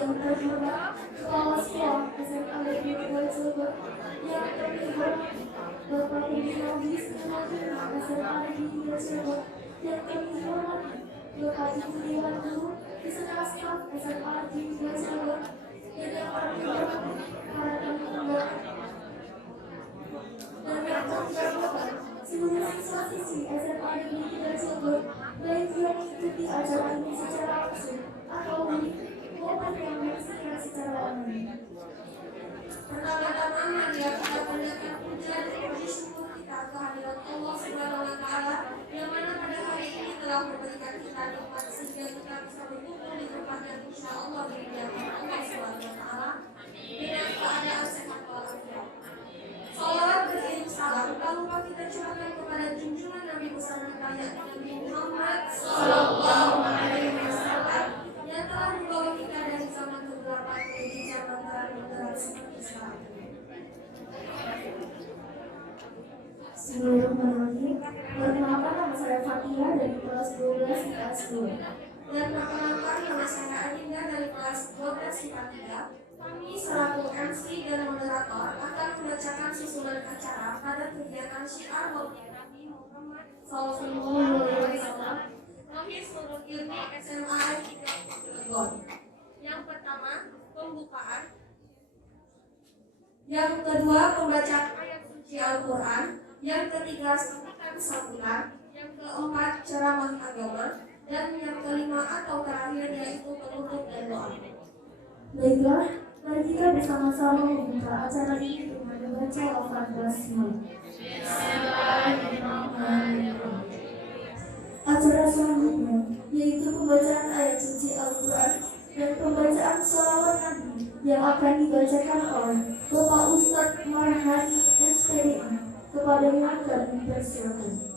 yang kedua kepala sekolah SMA Negeri 2 Cilegon, yang ketiga Bapak Ibu Bismillah SMA Negeri 3 Cilegon, yang ketiga Bapak Ibu Dewan Guru beserta staf SMA Negeri 2 Cilegon, dan yang ketiga para teman-teman dan yang ketiga seluruh siswa-siswi SMA Negeri 3 Cilegon, baik yang mengikuti acara ini secara langsung atau maupun yang menyaksikan secara online. Pertama-tama mari kita panjatkan puja dan puji syukur kita kehadirat Allah Subhanahu wa Ta'ala yang mana pada hari ini telah memberikan kita nikmat sehingga kita bisa berkumpul di tempat yang insya Allah dimuliakan Allah Subhanahu wa Ta'ala dengan keadaan sehat walafiat. Salawat beriring salam tak lupa kita curahkan kepada junjungan Nabi besar kita yakni Nabi Muhammad Sallallahu Alaihi Wasallam yang telah membawa kita dari zaman kegelapan menuju zaman terang benderang seperti sekarang. Sebelum memulai, perkenalkan nama saya Fatia dari kelas 12 IPS 2 dan perkenalkan nama saya Adinda dari kelas 12 IPA 3. Kami selaku MC dan moderator akan membacakan susunan acara pada kegiatan syiar Maulid Nabi Muhammad Sallallahu Alaihi Wasallam Mahis Nurul Ilmi SMA 3 Cilegon. Yang pertama, pembukaan. Yang kedua, pembacaan ayat suci Al-Quran. Yang ketiga, sambutan. Yang keempat, ceramah agama. Dan yang kelima atau terakhir yaitu penutup dan doa. Baiklah, mari kita bersama-sama membuka acara ini dengan membaca Al-Fatihah. Acara selanjutnya yaitu pembacaan ayat suci Al-Quran dan pembacaan shalawat Nabi yang akan dibacakan oleh Bapak Ustadz Marhani SPDI. Kepadanya kami persilakan.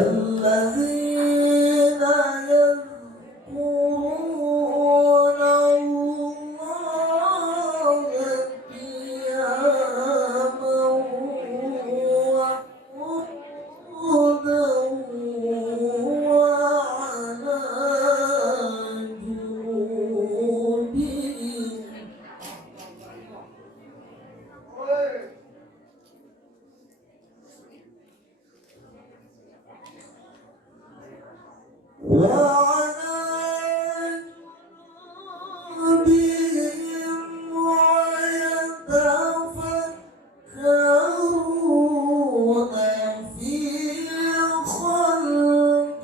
الذين يذكرون الله قياما وقعودا وعلى جنوبهم ويتفكرون في خلق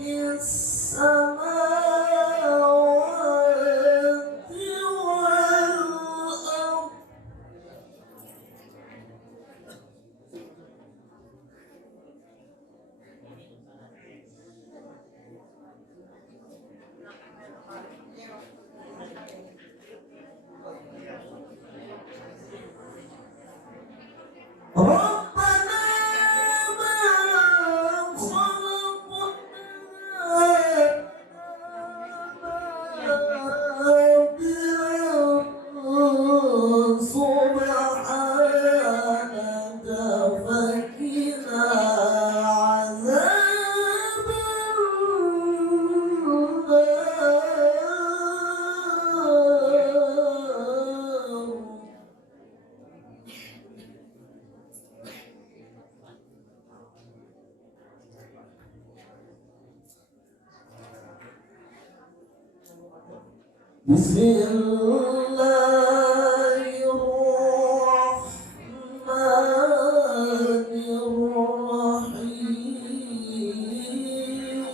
السماوات والأرض ربنا ما خلقت باطلا سبحانك فقنا عذاب النار بسم الله الرحمن الرحيم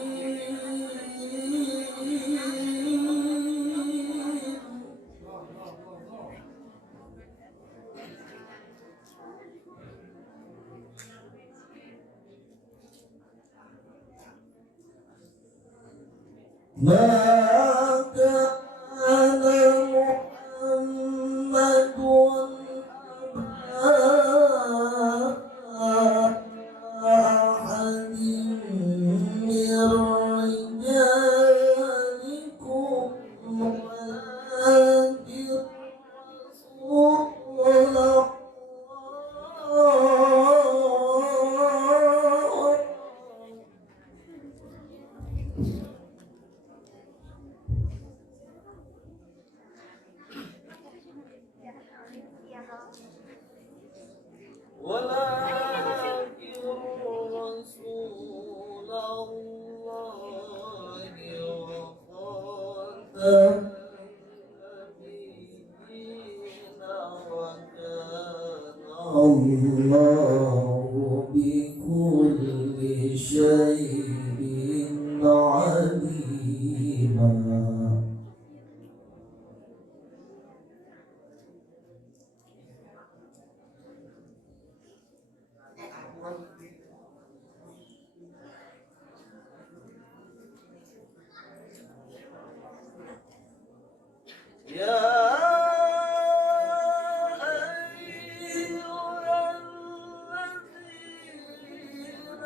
ما كان محمد أبا أحد من رجالكم ولكن رسول الله وخاتم النبيين وكان الله بكل شيء عليما يا أيها الذين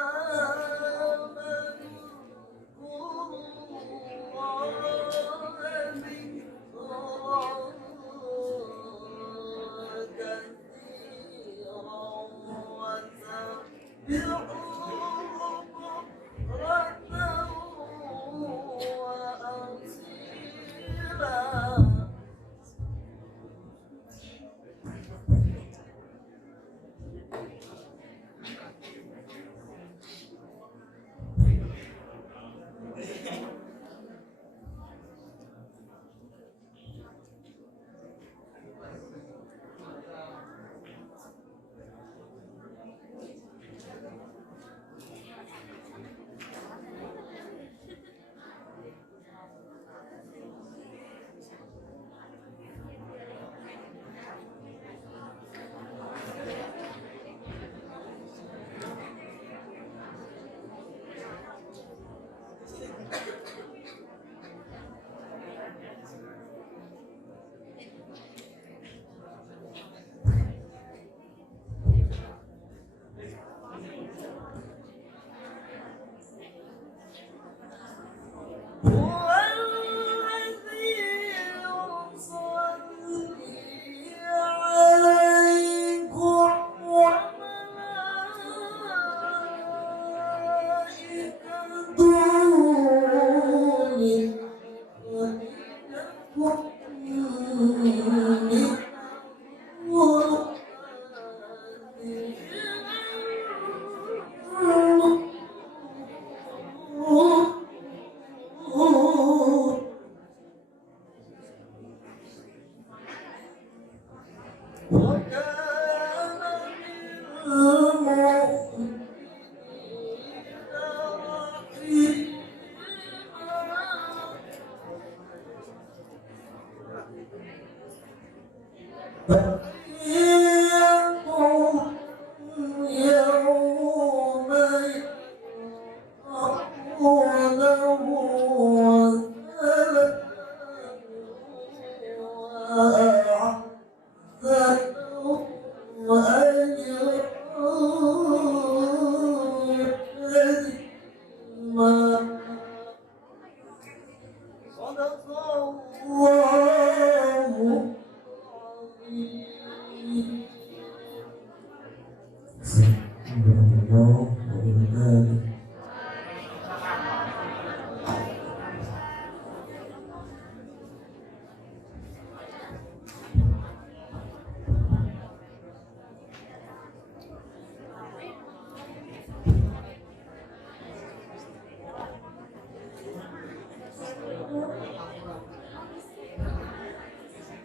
آمنوا اذكروا الله ذكرا كثيرا وسبحوه بكرة وأصيلا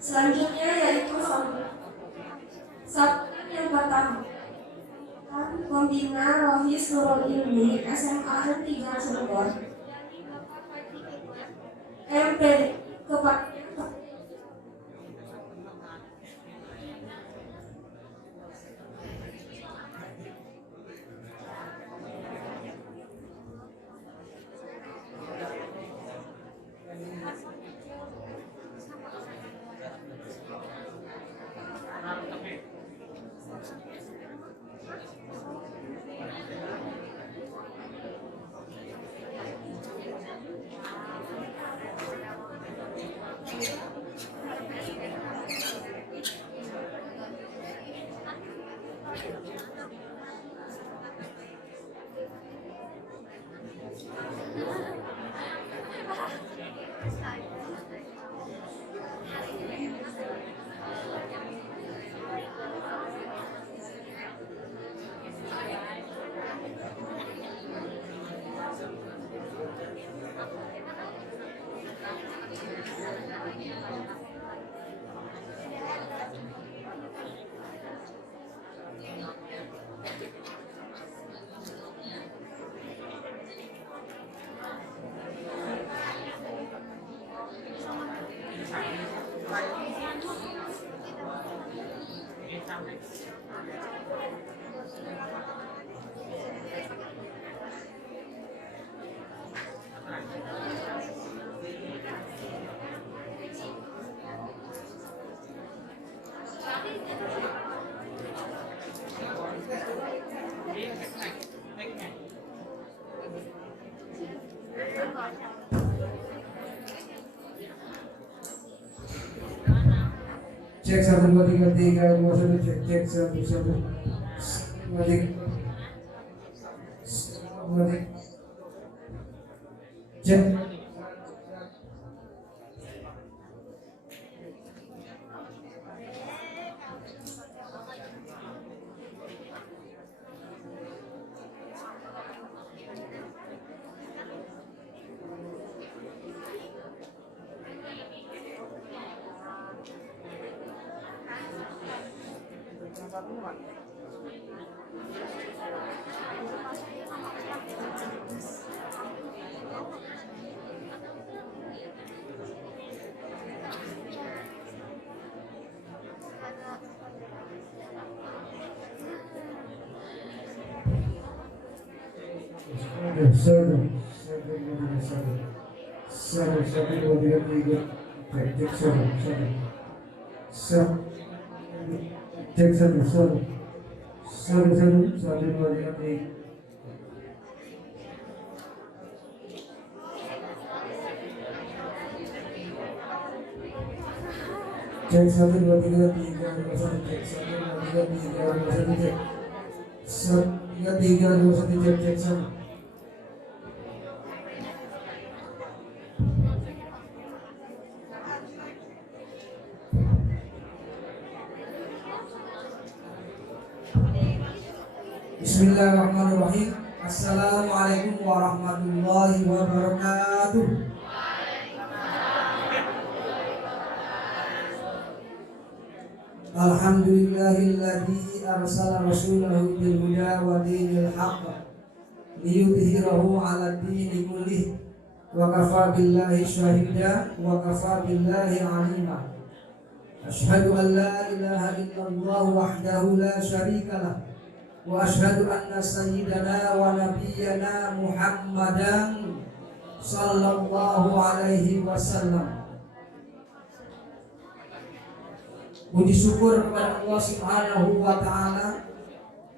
Selanjutnya yaitu sabtu yang pertama. Pembina Rohis Nurul Ilmi SMA N3 Cirebon MP kepada cek 1 2 3 3 2 1 cek cek 1 1 balik balik cek satu satu dua tiga tiga cek satu dua tiga tiga cek 1 2 3 3 2 1 cek 1 2 3 3 2 1 cek 3 3 2 1 cek cek 1 cek Bismillahirrahmanirrahim. Assalamualaikum warahmatullahi wabarakatuh. Alhamdulillahilladzi arsala rasulahu bil huda wa dinil haqq liyudhhirahu 'ala dini kullih wa kafa billahi syahida wa kafa billahi 'alima. Asyhadu an la ilaha illallah wahdahu la syarika lah wa asyhadu anna sayyidana wa nabiyyana Muhammadan sallallahu alaihi wasallam. Puji syukur kepada Allah Subhanahu wa taala.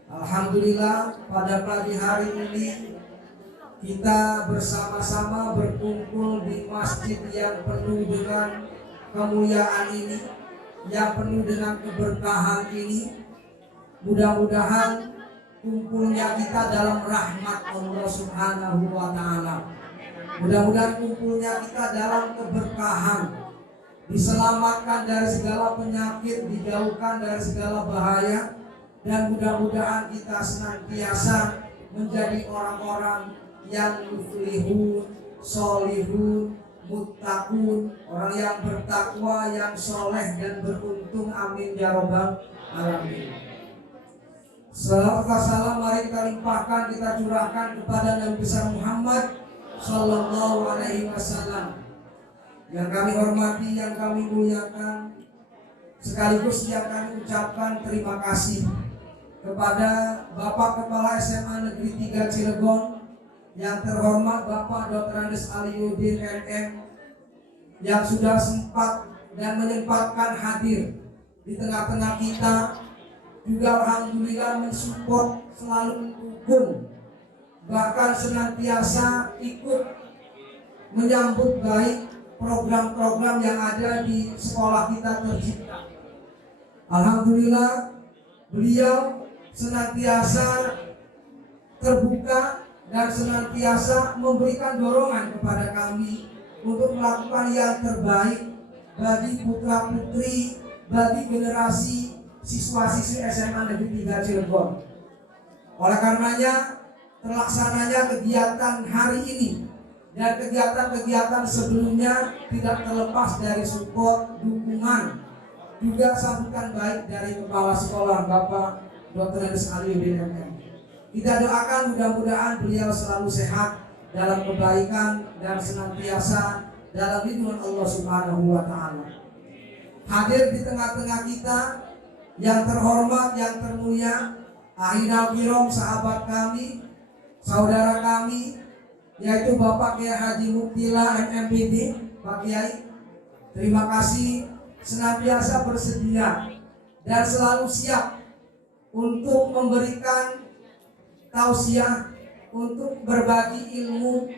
Alhamdulillah pada pagi hari ini kita bersama-sama berkumpul di masjid yang penuh dengan kemuliaan ini, yang penuh dengan keberkahan ini. Mudah-mudahan kumpulnya kita dalam rahmat Allah Subhanahu wa taala. Mudah-mudahan kumpulnya kita dalam keberkahan, diselamatkan dari segala penyakit, dijauhkan dari segala bahaya, dan mudah-mudahan kita senantiasa menjadi orang-orang yang muflihun, solihun, muttaqun, orang yang bertakwa, yang soleh dan beruntung. Amin ya rabbal alamin. Salawat salam mari kita limpahkan, kita curahkan kepada Nabi besar Muhammad sallallahu alaihi wasallam. Yang kami hormati, yang kami muliakan, sekaligus yang kami ucapkan terima kasih kepada Bapak Kepala SMA Negeri 3 Cilegon, yang terhormat Bapak Dr. Andes Aliuddin MM, yang sudah sempat dan menyempatkan hadir di tengah-tengah kita, juga alhamdulillah mensupport, selalu mendukung, bahkan senantiasa ikut menyambut baik program-program yang ada di sekolah kita tercipta. Alhamdulillah beliau senantiasa terbuka dan senantiasa memberikan dorongan kepada kami untuk melakukan yang terbaik bagi putra-putri, bagi generasi siswa-siswi SMA Negeri 3 Cilegon. Oleh karenanya terlaksananya kegiatan hari ini dan kegiatan-kegiatan sebelumnya tidak terlepas dari support, dukungan, juga sambutan baik dari Kepala Sekolah Bapak Dr. Andes Aliuddin MM. Kita doakan mudah-mudahan beliau selalu sehat dalam kebaikan dan senantiasa dalam lindungan Allah Subhanahu wa taala. Hadir di tengah-tengah kita yang terhormat, yang termulia, Ahinal Kirom, sahabat kami, saudara kami, yaitu Bapak Kiai Haji Muktila MMPD. Pak Kiai, terima kasih senantiasa bersedia dan selalu siap untuk memberikan tausiah, untuk berbagi ilmu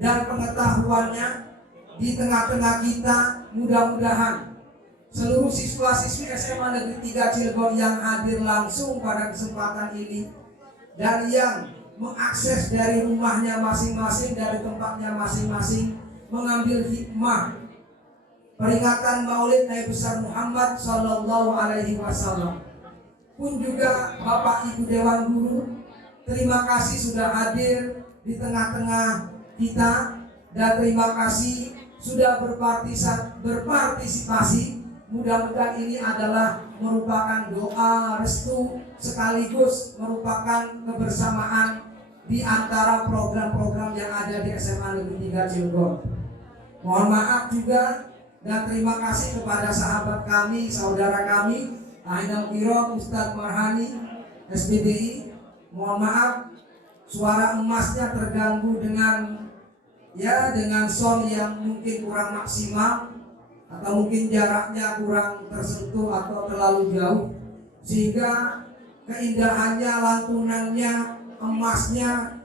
dan pengetahuannya di tengah-tengah kita. Mudah-mudahan seluruh siswa-siswi SMA Negeri 3 Cilegon yang hadir langsung pada kesempatan ini dan yang mengakses dari rumahnya masing-masing, dari tempatnya masing-masing, mengambil hikmah peringatan Maulid Nabi besar Muhammad sallallahu alaihi wasallam. Pun juga Bapak Ibu Dewan Guru, terima kasih sudah hadir di tengah-tengah kita dan terima kasih sudah berpartisipasi. Mudah-mudahan ini adalah merupakan doa restu sekaligus merupakan kebersamaan di antara program-program yang ada di SMA Negeri 3 Cilegon. Mohon maaf juga dan terima kasih kepada sahabat kami, saudara kami, Ahinal Kirom, Ustadz Marhani, SPDI. Mohon maaf suara emasnya terganggu dengan sound yang mungkin kurang maksimal, atau mungkin jaraknya kurang tersentuh atau terlalu jauh, sehingga keindahannya, lantunannya, emasnya,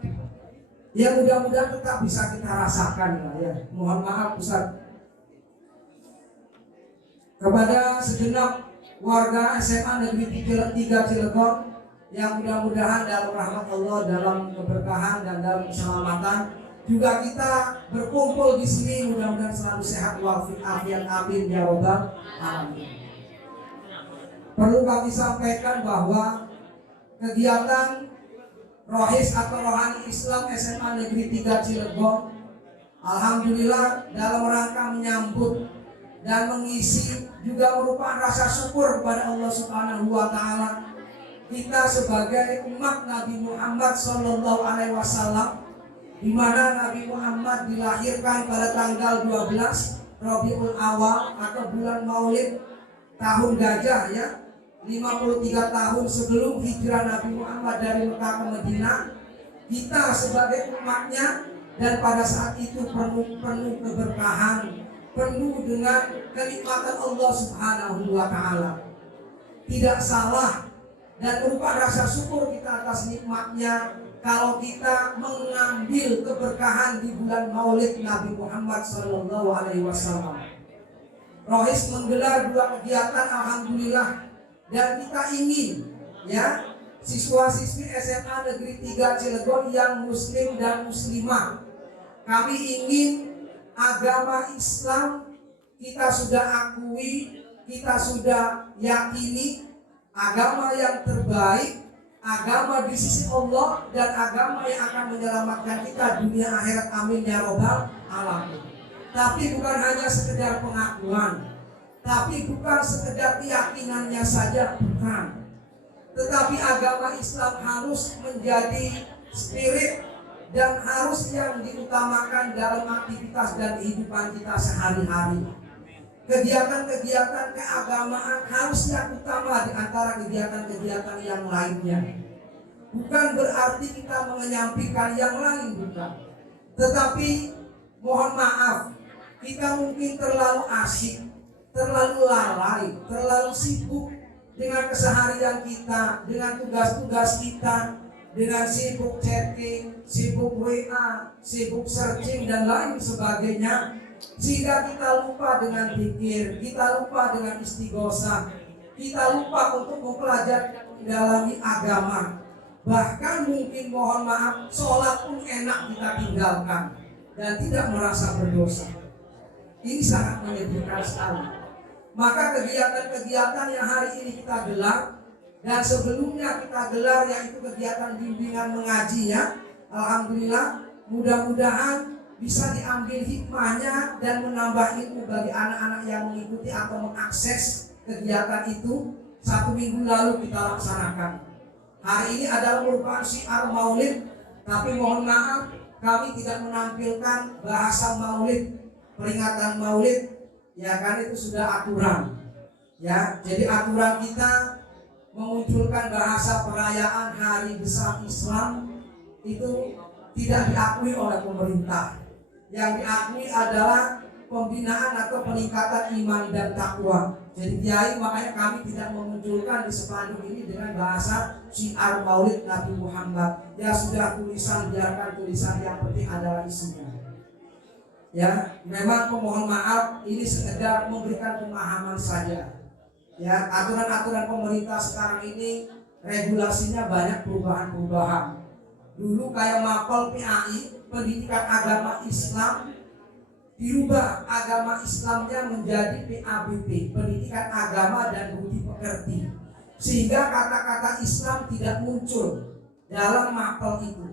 ya mudah-mudahan tetap bisa kita rasakan ya. Mohon maaf Ustaz. Kepada segenap warga SMA Negeri 3 Cilegon yang mudah-mudahan dalam rahmat Allah, dalam keberkahan dan dalam keselamatan, juga kita berkumpul di sini, mudah-mudahan selalu sehat walafiat. Amin ya rabbal alamin. Perlu kami sampaikan bahwa kegiatan Rohis atau Rohani Islam SMA Negeri 3 Cilegon, alhamdulillah dalam rangka menyambut dan mengisi juga merupakan rasa syukur kepada Allah Subhanahu wa taala. Kita sebagai umat Nabi Muhammad sallallahu alaihi wasallam, di mana Nabi Muhammad dilahirkan pada tanggal 12 Rabiul Awal atau bulan Maulid tahun gajah ya, 53 tahun sebelum hijrah Nabi Muhammad dari Mekah ke Madinah. Kita sebagai umatnya dan pada saat itu penuh keberkahan, penuh dengan kenikmatan Allah Subhanahu wa taala. Tidak salah dan merupakan rasa syukur kita atas nikmatnya kalau kita mengambil keberkahan di bulan Maulid Nabi Muhammad sallallahu alaihi wasallam. Rohis menggelar 2 kegiatan alhamdulillah, dan kita ingin ya siswa-siswi SMA Negeri 3 Cilegon yang muslim dan muslimah, kami ingin agama Islam kita sudah akui, kita sudah yakini agama yang terbaik, agama di sisi Allah, dan agama yang akan menyelamatkan kita dunia akhirat, amin ya robbal alamin. Tapi bukan hanya sekedar pengakuan, tapi bukan sekedar keyakinannya saja, bukan. Tetapi agama Islam harus menjadi spirit dan harus yang diutamakan dalam aktivitas dan kehidupan kita sehari-hari. Kegiatan-kegiatan keagamaan harus yang utama di antara kegiatan-kegiatan yang lainnya. Bukan berarti kita menyampingkan yang lain, bukan. Tetapi mohon maaf, kita mungkin terlalu asyik, terlalu lalai, terlalu sibuk dengan keseharian kita, dengan tugas-tugas kita, dengan sibuk chatting, sibuk WA, sibuk searching dan lain sebagainya, sehingga kita lupa dengan zikir, kita lupa dengan istighosah, kita lupa untuk mempelajari dan mendalami agama. Bahkan mungkin mohon maaf, sholat pun enak kita tinggalkan dan tidak merasa berdosa. Ini sangat menyedihkan sekali. Maka kegiatan-kegiatan yang hari ini kita gelar dan sebelumnya kita gelar, yaitu kegiatan bimbingan mengajinya, alhamdulillah mudah-mudahan bisa diambil hikmahnya dan menambah ilmu bagi anak-anak yang mengikuti atau mengakses kegiatan itu. 1 minggu lalu kita laksanakan. Hari ini adalah merupakan syiar maulid, tapi mohon maaf kami tidak menampilkan bahasa maulid, peringatan maulid, ya kan itu sudah aturan. Ya, jadi aturan kita memunculkan bahasa perayaan hari besar Islam itu tidak diakui oleh pemerintah. Yang diakui adalah pembinaan atau peningkatan iman dan takwa. Jadi kiai, makanya kami tidak memunculkan di spanduk ini dengan bahasa syiar maulid Nabi Muhammad. Ya sudah, tulisan, biarkan tulisan, yang penting adalah isinya. Ya, memang pemohon maaf, ini sekedar memberikan pemahaman saja. Ya, aturan-aturan pemerintah sekarang ini regulasinya banyak perubahan-perubahan. Dulu kayak mapel PAI, pendidikan agama Islam, dirubah agama Islamnya menjadi PABP, pendidikan agama dan budi pekerti, sehingga kata-kata Islam tidak muncul dalam mapel itu.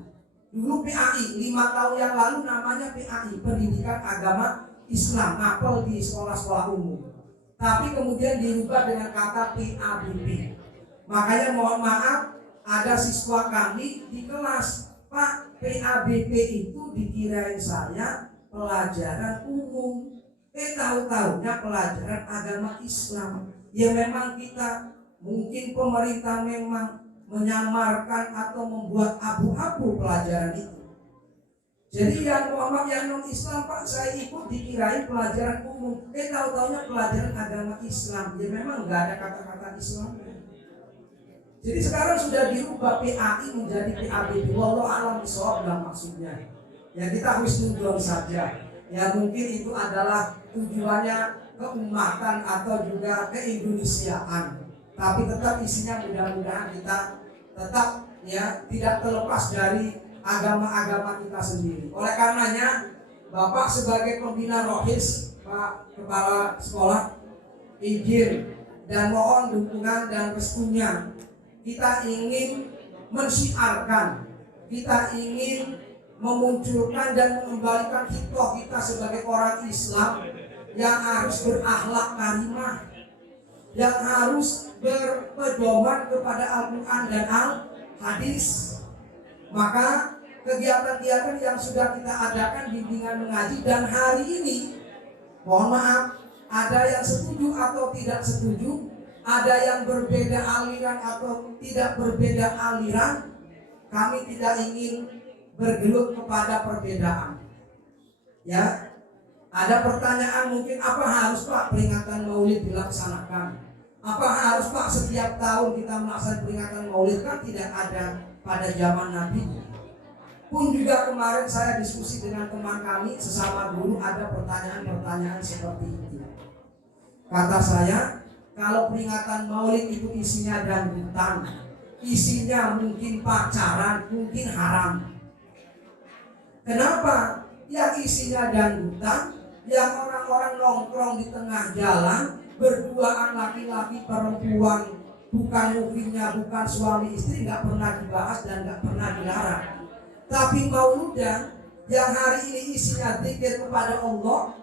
Dulu PAI 5 tahun yang lalu namanya PAI, pendidikan agama Islam, mapel di sekolah-sekolah umum, tapi kemudian dirubah dengan kata PABP. Makanya mohon maaf, ada siswa kami di kelas, Pak, PABP itu dikirain saya pelajaran umum, tahu-tahunya pelajaran agama Islam. Ya memang kita, mungkin pemerintah memang menyamarkan atau membuat abu-abu pelajaran itu. Jadi yang Muhammad yang non Islam, Pak, saya ikut dikirain pelajaran umum, tahu-tahunya pelajaran agama Islam. Ya memang nggak ada kata-kata Islam. Jadi sekarang sudah dirubah PAI menjadi PABP. Wallahu a'lam bishawab lah maksudnya. Ya kita husnuzon saja. Ya mungkin itu adalah tujuannya keumatan atau juga keindonesiaan. Tapi tetap isinya mudah-mudahan kita tetap ya tidak terlepas dari agama-agama kita sendiri. Oleh karenanya Bapak sebagai pembina Rohis, Pak Kepala Sekolah, izin dan mohon dukungan dan restunya. Kita ingin mensyiarkan kita ingin memunculkan dan mengembalikan hitoh kita sebagai orang Islam yang harus berakhlak karimah, yang harus berpedoman kepada Al-Quran dan Al-Hadis. Maka kegiatan-kegiatan yang sudah kita adakan, bimbingan mengaji, dan hari ini mohon maaf, ada yang setuju atau tidak setuju, ada yang berbeda aliran atau tidak berbeda aliran. Kami tidak ingin bergelut kepada perbedaan. Ya, ada pertanyaan mungkin, apa harus Pak peringatan Maulid dilaksanakan? Apa harus Pak setiap tahun kita melaksanakan peringatan Maulid? Kan tidak ada pada zaman Nabi. Pun juga kemarin saya diskusi dengan teman kami sesama guru, ada pertanyaan-pertanyaan seperti itu. Kata saya, kalau peringatan Maulid itu isinya dangdutan, isinya mungkin pacaran, mungkin haram. Kenapa? Yang isinya dangdutan, yang orang-orang nongkrong di tengah jalan, berduaan laki-laki perempuan, bukan mungkinnya bukan suami istri, nggak pernah dibahas dan nggak pernah dilarang. Tapi Maulidan yang hari ini isinya zikir kepada Allah,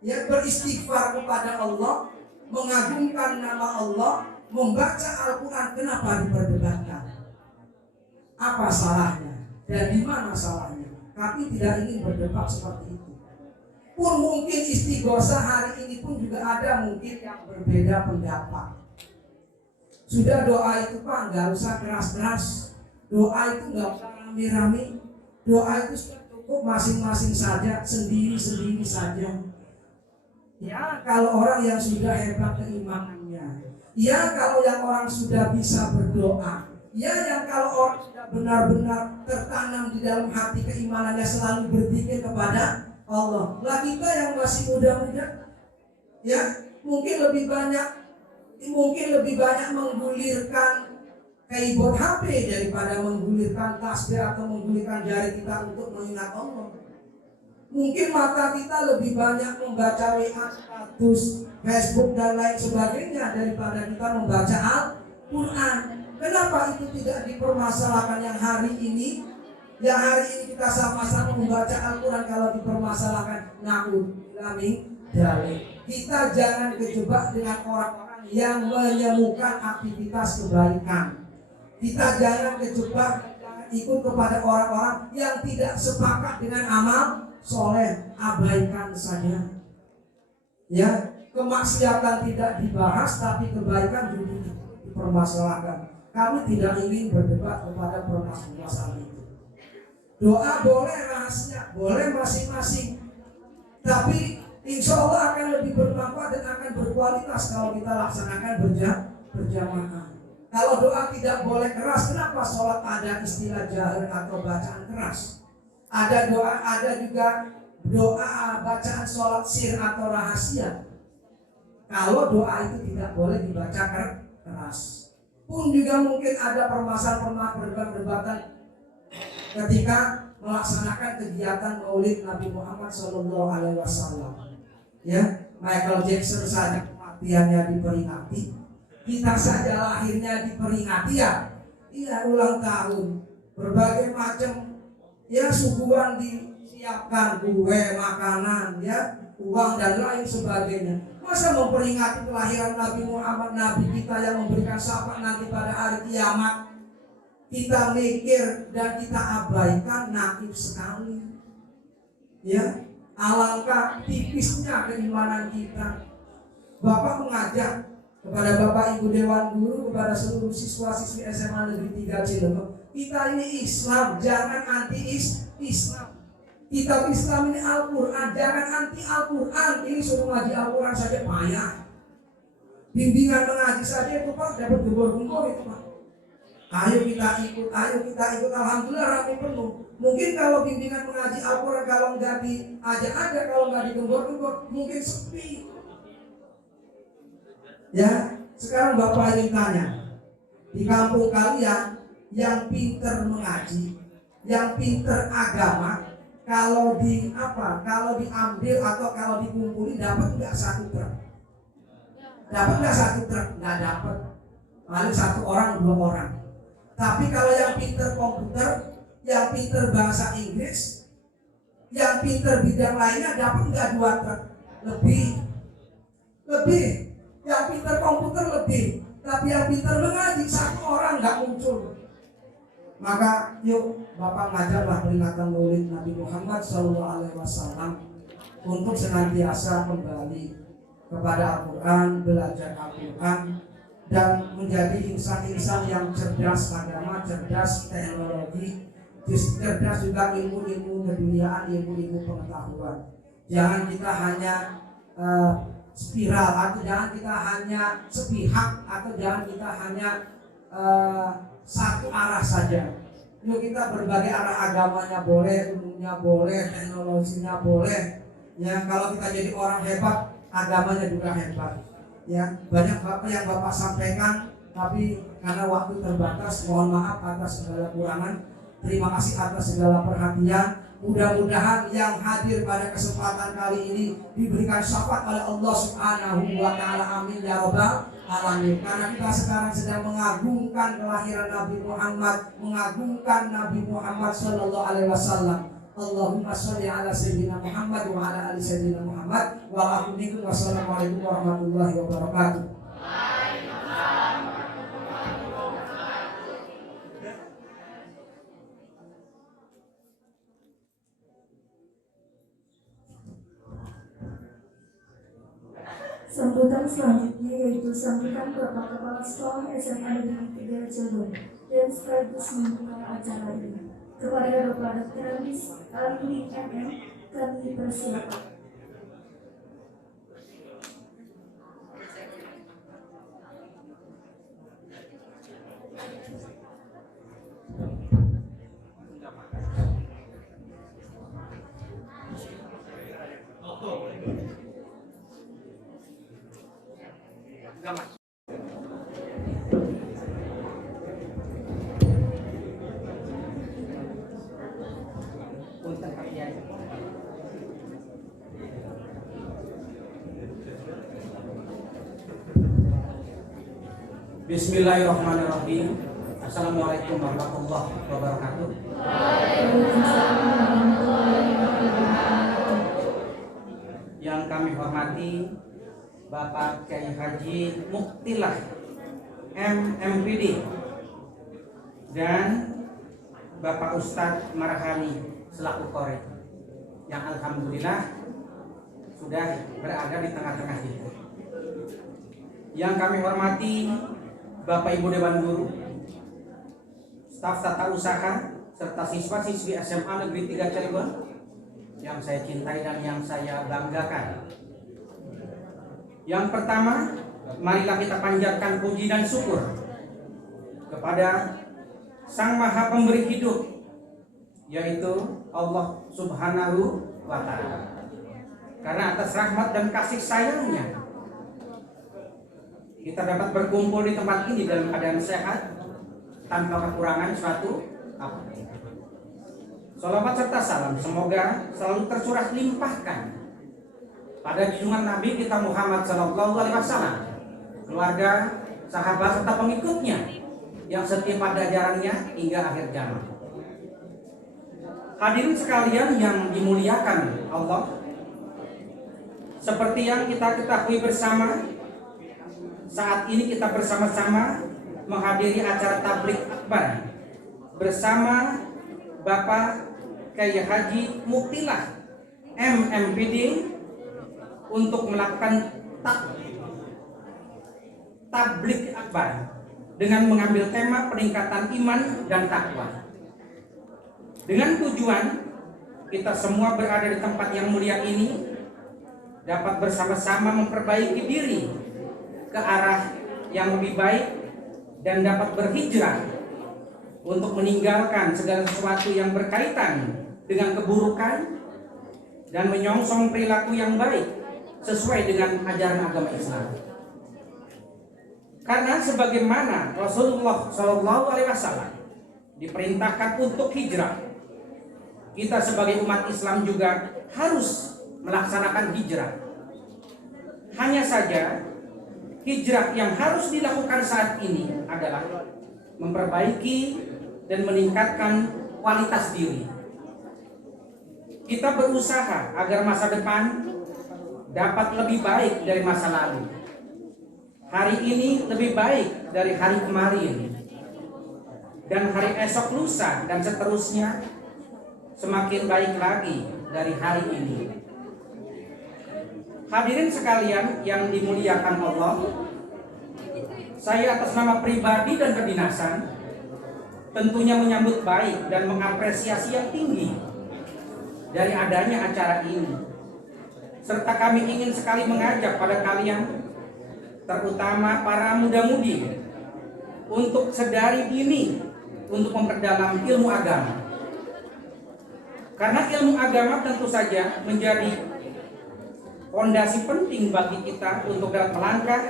yang beristighfar kepada Allah, mengagungkan nama Allah, membaca Al-Quran, kenapa diperdebatkan? Apa salahnya? Dan di mana salahnya? Kami tidak ingin berdebat seperti itu. Pun mungkin istighosah hari ini pun juga ada mungkin yang berbeda pendapat. Sudah doa itu Pak, nggak usah keras-keras. Doa itu nggak usah rame-rame. Doa itu sudah cukup masing-masing saja, sendiri-sendiri saja. Ya, kalau orang yang sudah hebat keimanannya. Ya, kalau yang orang sudah bisa berdoa. Ya, yang kalau orang sudah benar-benar tertanam di dalam hati keimanannya, selalu berzikir kepada Allah. Lah kita yang masih muda-muda, ya mungkin lebih banyak menggulirkan keyboard HP daripada menggulirkan tasbih atau menggulirkan jari kita untuk mengingat Allah. Mungkin mata kita lebih banyak membaca WA, status, Facebook dan lain sebagainya daripada kita membaca Al-Quran. Kenapa itu tidak dipermasalahkan yang hari ini? Yang hari ini kita sama-sama membaca Al-Quran, kalau dipermasalahkan, kita jangan kejebak dengan orang-orang yang menyemukan aktivitas kebaikan. Kita jangan kejebak, ikut kepada orang-orang yang tidak sepakat dengan amal soleh, abaikan saja. Ya, kemaksiatan tidak dibahas, tapi kebaikan juga dipermasalahkan. Kami tidak ingin berdebat kepada permasalahan itu. Doa boleh, rahasia boleh masing-masing, tapi insya Allah akan lebih bermanfaat dan akan berkualitas kalau kita laksanakan berjamaah. Kalau doa tidak boleh keras, kenapa sholat ada istilah jahar atau bacaan keras? Ada doa, ada juga doa bacaan sholat sir atau rahasia. Kalau doa itu tidak boleh dibaca keras. Pun juga mungkin ada perdebatan ketika melaksanakan kegiatan Maulid Nabi Muhammad SAW. Ya, Michael Jackson saja kematiannya diperingati, kita saja lahirnya diperingati ya. Iya, ulang tahun, berbagai macam ya suguhan disiapkan, kue, makanan, ya, uang dan lain sebagainya. Masa memperingati kelahiran Nabi Muhammad, Nabi kita yang memberikan syafaat nanti pada hari kiamat, kita mikir dan kita abaikan, naif sekali. Ya, alangkah tipisnya keimanan kita. Bapak mengajak kepada Bapak Ibu Dewan Guru, kepada seluruh siswa-siswi SMA Negeri 3 Cilegon, kita ini Islam, jangan anti-Islam. Kitab Islam ini Al-Quran, jangan anti Al-Quran. Ini suruh ngaji Al-Quran saja payah. Bimbingan mengaji saja itu Pak, dapat gembor-gembor itu Pak. Ayo kita ikut, alhamdulillah ramai penuh. Mungkin kalau bimbingan mengaji Al-Quran, kalau nggak diajak ada, kalau nggak digembor-gembor, mungkin sepi. Ya, sekarang Bapak ingin tanya, di kampung kalian yang pinter mengaji, yang pinter agama, kalau diambil atau kalau dikumpulin, dapat nggak satu truk? Dapat nggak satu truk? Nggak dapat. Paling 1 orang 2 orang. Tapi kalau yang pinter komputer, yang pinter bahasa Inggris, yang pinter bidang lainnya dapat nggak 2 truk? Lebih, yang pinter komputer lebih, tapi yang pinter mengaji 1 orang nggak muncul. Maka yuk Bapak ngajarlah peringatan Maulid Nabi Muhammad SAW untuk senantiasa kembali kepada Al-Quran, belajar Al-Quran, dan menjadi insan-insan yang cerdas agama, cerdas teknologi, cerdas juga ilmu-ilmu keduniaan, ilmu-ilmu pengetahuan. Jangan kita hanya spiral, atau jangan kita hanya sepihak, atau jangan kita hanya satu arah saja. Yuk kita berbagai arah, agamanya boleh, ilmunya boleh, teknologinya boleh. Ya, kalau kita jadi orang hebat, agamanya juga hebat. Ya, banyak Bapak yang Bapak sampaikan, tapi karena waktu terbatas, mohon maaf atas segala kurangan. Terima kasih atas segala perhatian. Mudah-mudahan yang hadir pada kesempatan kali ini diberikan syafaat oleh Allah Subhanahu wa Ta'ala. Amin ya Rabbal Alamin. Karena kita sekarang sedang mengagungkan kelahiran Nabi Muhammad, mengagungkan Nabi Muhammad Sallallahu Alaihi Wasallam. Allahumma sholli ala sayyidina Muhammad wa ala ali sayyidina Muhammad wa wassalamualaikum warahmatullahi wabarakatuh. Sambutan selanjutnya yaitu sambutan Bapak Kepala Sekolah SMA Negeri 3 Cirebon dan sekaligus membuka acara ini. Kepada Bapak Dr. Ali MM kami persilakan. Bismillahirrahmanirrahim. Assalamualaikum warahmatullahi wabarakatuh. Yang kami hormati Bapak Kiai Haji Muktilah MMPD dan Bapak Ustadz Marhani selaku Korek, yang alhamdulillah sudah berada di tengah-tengah kita. Yang kami hormati Bapak Ibu Dewan Guru, staf tata usaha, serta siswa-siswi SMA Negeri 3 Cirebon yang saya cintai dan yang saya banggakan. Yang pertama, marilah kita panjatkan puji dan syukur kepada Sang Maha Pemberi Hidup, yaitu Allah Subhanahu wa Ta'ala. Karena atas rahmat dan kasih sayangnya kita dapat berkumpul di tempat ini dalam keadaan sehat, tanpa kekurangan suatu apapun. Salawat serta salam semoga selalu tercurah limpahkan pada junjungan Nabi kita Muhammad Sallallahu Alaihi Wasallam, keluarga, sahabat serta pengikutnya yang setia pada ajarannya hingga akhir zaman. Hadirin sekalian yang dimuliakan Allah, seperti yang kita ketahui bersama, saat ini kita bersama-sama menghadiri acara tabligh akbar bersama Bapak Kiai Haji Muktilah MMPD untuk melakukan tabligh akbar dengan mengambil tema peningkatan iman dan takwa. Dengan tujuan kita semua berada di tempat yang mulia ini dapat bersama-sama memperbaiki diri ke arah yang lebih baik dan dapat berhijrah untuk meninggalkan segala sesuatu yang berkaitan dengan keburukan dan menyongsong perilaku yang baik sesuai dengan ajaran agama Islam. Karena sebagaimana Rasulullah SAW diperintahkan untuk hijrah, kita sebagai umat Islam juga harus melaksanakan hijrah. Hanya saja hijrah yang harus dilakukan saat ini adalah memperbaiki dan meningkatkan kualitas diri. Kita berusaha agar masa depan dapat lebih baik dari masa lalu. Hari ini lebih baik dari hari kemarin. Dan hari esok lusa dan seterusnya semakin baik lagi dari hari ini. Hadirin sekalian yang dimuliakan Allah, saya atas nama pribadi dan kedinasan tentunya menyambut baik dan mengapresiasi yang tinggi dari adanya acara ini. Serta kami ingin sekali mengajak pada kalian, terutama para muda-mudi, untuk sedari dini untuk memperdalam ilmu agama. Karena ilmu agama tentu saja menjadi fondasi penting bagi kita untuk dapat melangkah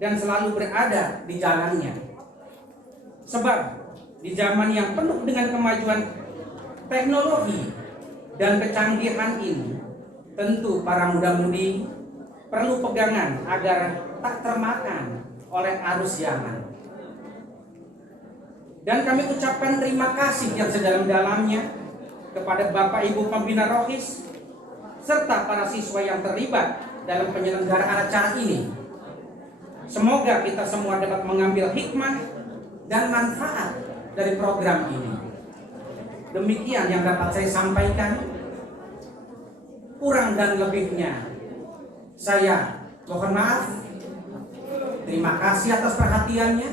dan selalu berada di jalannya. Sebab di zaman yang penuh dengan kemajuan teknologi dan kecanggihan ini, tentu para muda-mudi perlu pegangan agar tak termakan oleh arus zaman. Dan kami ucapkan terima kasih yang sedalam-dalamnya kepada Bapak Ibu Pembina Rohis serta para siswa yang terlibat dalam penyelenggaraan acara ini. Semoga kita semua dapat mengambil hikmah dan manfaat dari program ini. Demikian yang dapat saya sampaikan. Kurang dan lebihnya saya mohon maaf. Terima kasih atas perhatiannya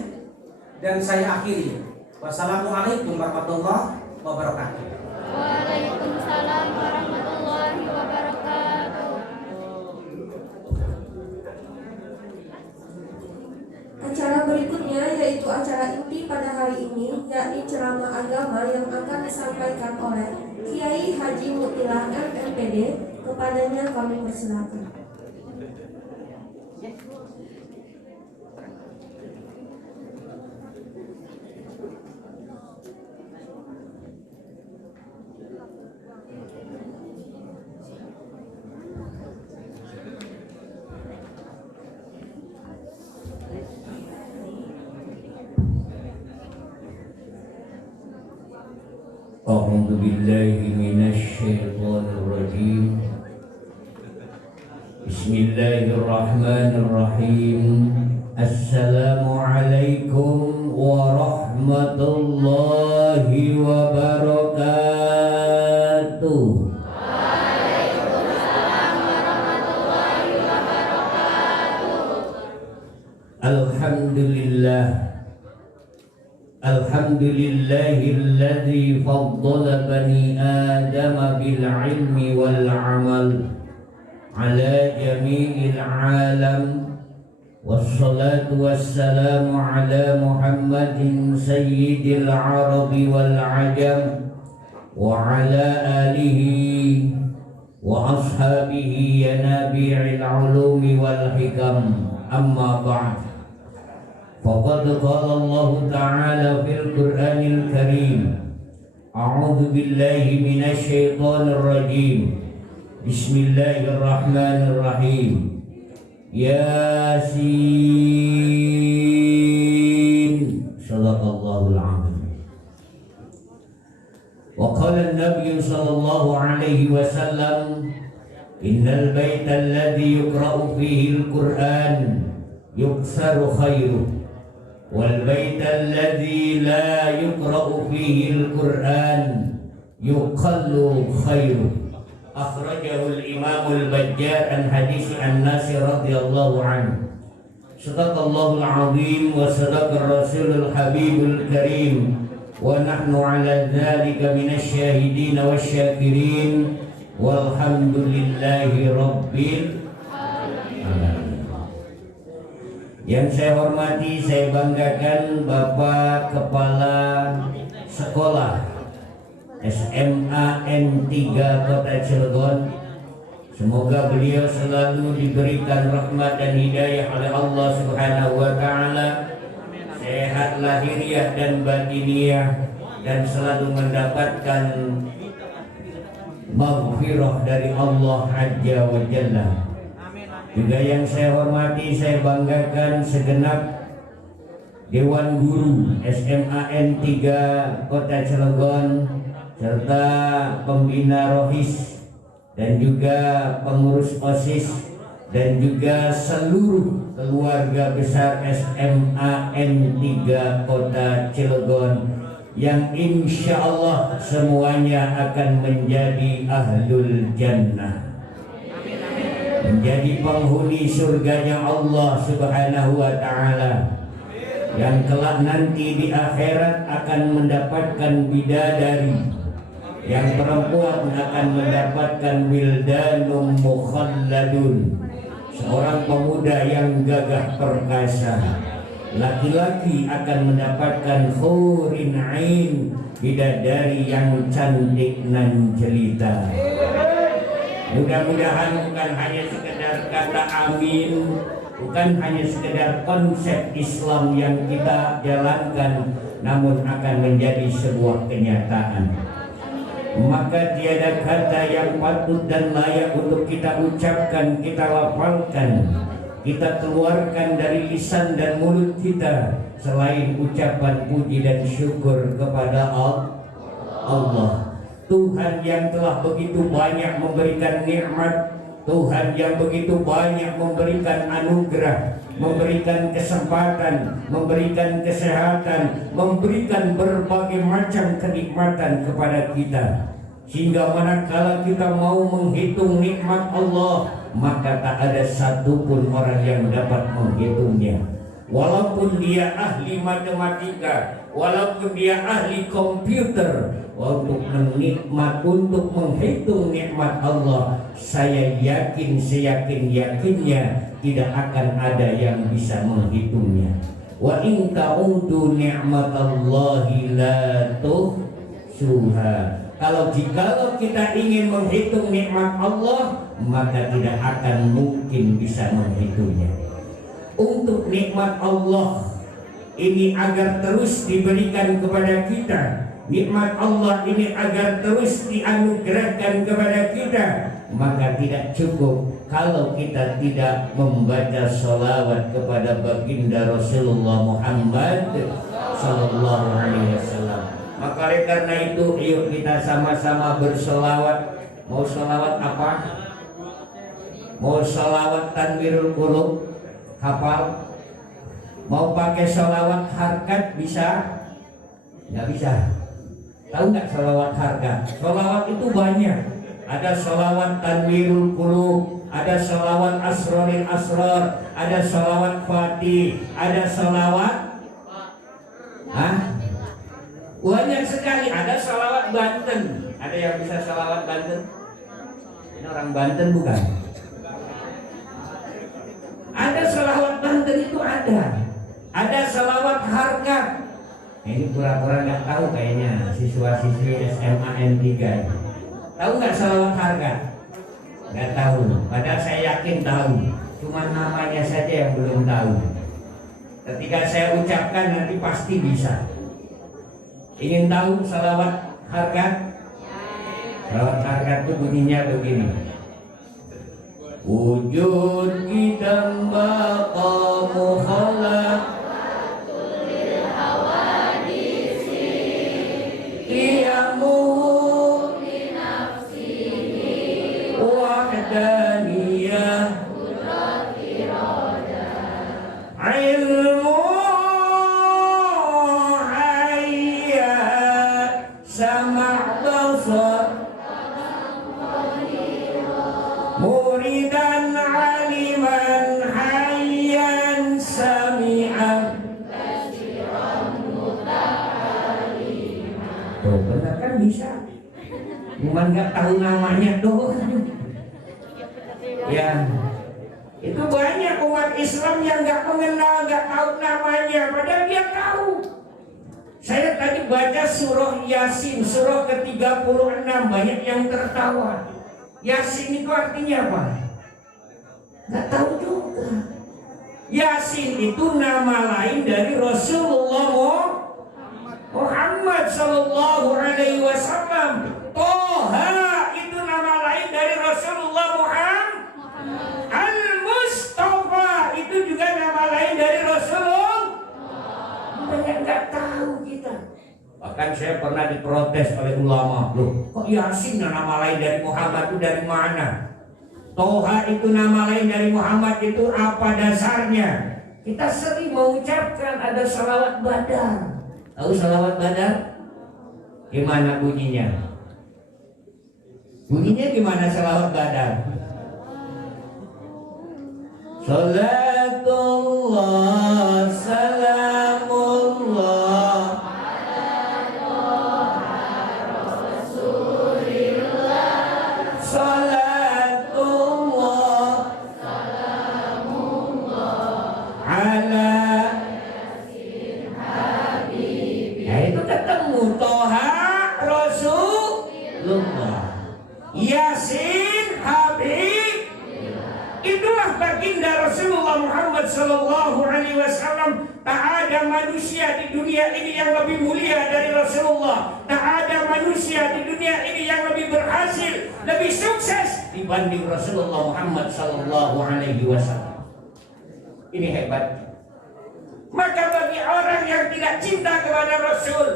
dan saya akhiri. Wassalamualaikum warahmatullahi wabarakatuh. Waalaikumsalam warahmatullahi wabarakatuh. Acara berikutnya yaitu acara inti pada hari ini, yakni ceramah agama yang akan disampaikan oleh Kiai Haji Mutilah MMPD. Kepadanya kami persilakan. أعوذ بالله من الشيطان الرجيم بسم الله الرحمن الرحيم السلام عليكم ورحمة الله وبركاته. Waalaikumsalam warahmatullahi wabarakatuh. Alhamdulillah. الحمد لله الذي فضل بني آدم بالعلم والعمل على جميع العالم والصلاة والسلام على محمد سيد العرب والعجم وعلى آله وأصحابه ينابيع العلوم والحكم أما بعد فقد قال الله تعالى في القرآن الكريم أعوذ بالله من الشيطان الرجيم بسم الله الرحمن الرحيم ياسين صدق الله العظيم. وقال النبي صلى الله عليه وسلم إن البيت الذي يقرأ فيه القرآن يكثر خيره والبيت الذي لا يقرأ فيه القرآن يقل خيره. أخرجه الإمام البجار عن حديث الناس رضي الله عنه. صدق الله العظيم وصدق الرسول الحبيب الكريم ونحن على ذلك من الشاهدين والشاكرين والحمد لله رب العالمين. Yang saya hormati, saya banggakan Bapak Kepala Sekolah SMA N3 Kota Cilegon. Semoga beliau selalu diberikan rahmat dan hidayah oleh Allah Subhanahu wa taala, sehat lahiriah dan batiniah, dan selalu mendapatkan maghfirah dari Allah Azza wa Jalla. Juga yang saya hormati, saya banggakan segenap Dewan Guru SMA N3 Kota Cilegon. serta pembina Rohis dan juga pengurus OSIS dan juga seluruh keluarga besar SMA N3 Kota Cilegon yang insya Allah semuanya akan menjadi ahlul jannah, menjadi penghuni surganya Allah Subhanahu wa Ta'ala, yang kelak nanti di akhirat akan mendapatkan bidadari, yang perempuan akan mendapatkan wildanum mukhalladun, seorang pemuda yang gagah perkasa. Laki-laki akan mendapatkan hurin ain, bidadari yang cantik nan jelita. Mudah-mudahan bukan hanya sekedar kata amin, bukan hanya sekedar konsep Islam yang kita jalankan, namun akan menjadi sebuah kenyataan. Maka tiada kata yang patut dan layak untuk kita ucapkan, kita lafalkan, kita keluarkan dari lisan dan mulut kita selain ucapan puji dan syukur kepada Allah, Tuhan yang telah begitu banyak memberikan nikmat, Tuhan yang begitu banyak memberikan anugerah, memberikan kesempatan, memberikan kesehatan, memberikan berbagai macam kenikmatan kepada kita, sehingga manakala kita mau menghitung nikmat Allah, maka tak ada satupun orang yang dapat menghitungnya. Walaupun dia ahli matematika, walaupun dia ahli komputer, untuk menghitung nikmat Allah, saya yakin seyakin-yakinnya tidak akan ada yang bisa menghitungnya. Wa in ta'udu ni'matallahi la tuhsuha. Jikalau kita ingin menghitung nikmat Allah, maka tidak akan mungkin bisa menghitungnya. Untuk nikmat Allah ini agar terus diberikan kepada kita, nikmat Allah ini agar terus dianugerahkan kepada kita, maka tidak cukup kalau kita tidak membaca sholawat kepada baginda Rasulullah Muhammad sallallahu alaihi wasallam. Maka oleh karena itu, yuk kita sama-sama bersolawat. Mau solawat apa? Mau solawat tanwirul qulub, hafal? Mau pakai solawat harkat bisa? Nggak bisa. Tahu nggak solawat harkat? Solawat itu banyak. Ada solawat tanwirul qulub, ada solawat asroril asror, ada solawat fatih, ada solawat banyak sekali. Ada salawat Banten. Ada yang bisa salawat Banten? Ini orang Banten bukan? Ada salawat Banten itu ada. Ada salawat harkat. Ini pura-pura nggak tahu kayaknya siswa-siswi SMA N3. Tahu nggak salawat harkat? Nggak tahu. Padahal saya yakin tahu. Cuma namanya saja yang belum tahu. Ketika saya ucapkan nanti pasti bisa. Ingin tahu salawat harkat? Salawat harkat itu bunyinya begini. Wujud kita maqamu khalaq lil hawadisi qiyamuhu li nafsihi wahdaniyah qudrat iradah ilmu sama basar muridan aliman hayyan sami'an basiran muta'aliman. Tuh benar kan bisa. Cuma nggak tahu namanya doang. Ya, itu banyak umat Islam yang nggak mengenal, nggak tahu namanya, padahal dia tahu. Saya tadi baca surah Yasin, surah ke-36, banyak yang tertawa. Yasin itu artinya apa? Nggak tahu juga. Yasin itu nama lain dari Rasulullah Muhammad sallallahu alaihi wasallam. Toha itu nama lain dari Rasulullah Muhammad. Al-Mustafa itu juga nama lain dari Rasulullah. Banyak nggak tahu kita. Bahkan saya pernah diprotes oleh ulama, loh kok Yasin nama lain dari Muhammad itu dari mana? Toha itu nama lain dari Muhammad itu apa dasarnya? Kita sering mengucapkan ada salawat badar. Tahu salawat badar? Gimana bunyinya? Bunyinya gimana salawat badar? Salatullah salamullah Yasin Habib. Itulah baginda Rasulullah Muhammad sallallahu alaihi wasallam. Tak ada manusia di dunia ini yang lebih mulia dari Rasulullah. Tak ada manusia di dunia ini yang lebih berhasil, lebih sukses dibanding Rasulullah Muhammad sallallahu alaihi wasallam. Ini hebat. Maka bagi orang yang tidak cinta kepada Rasul,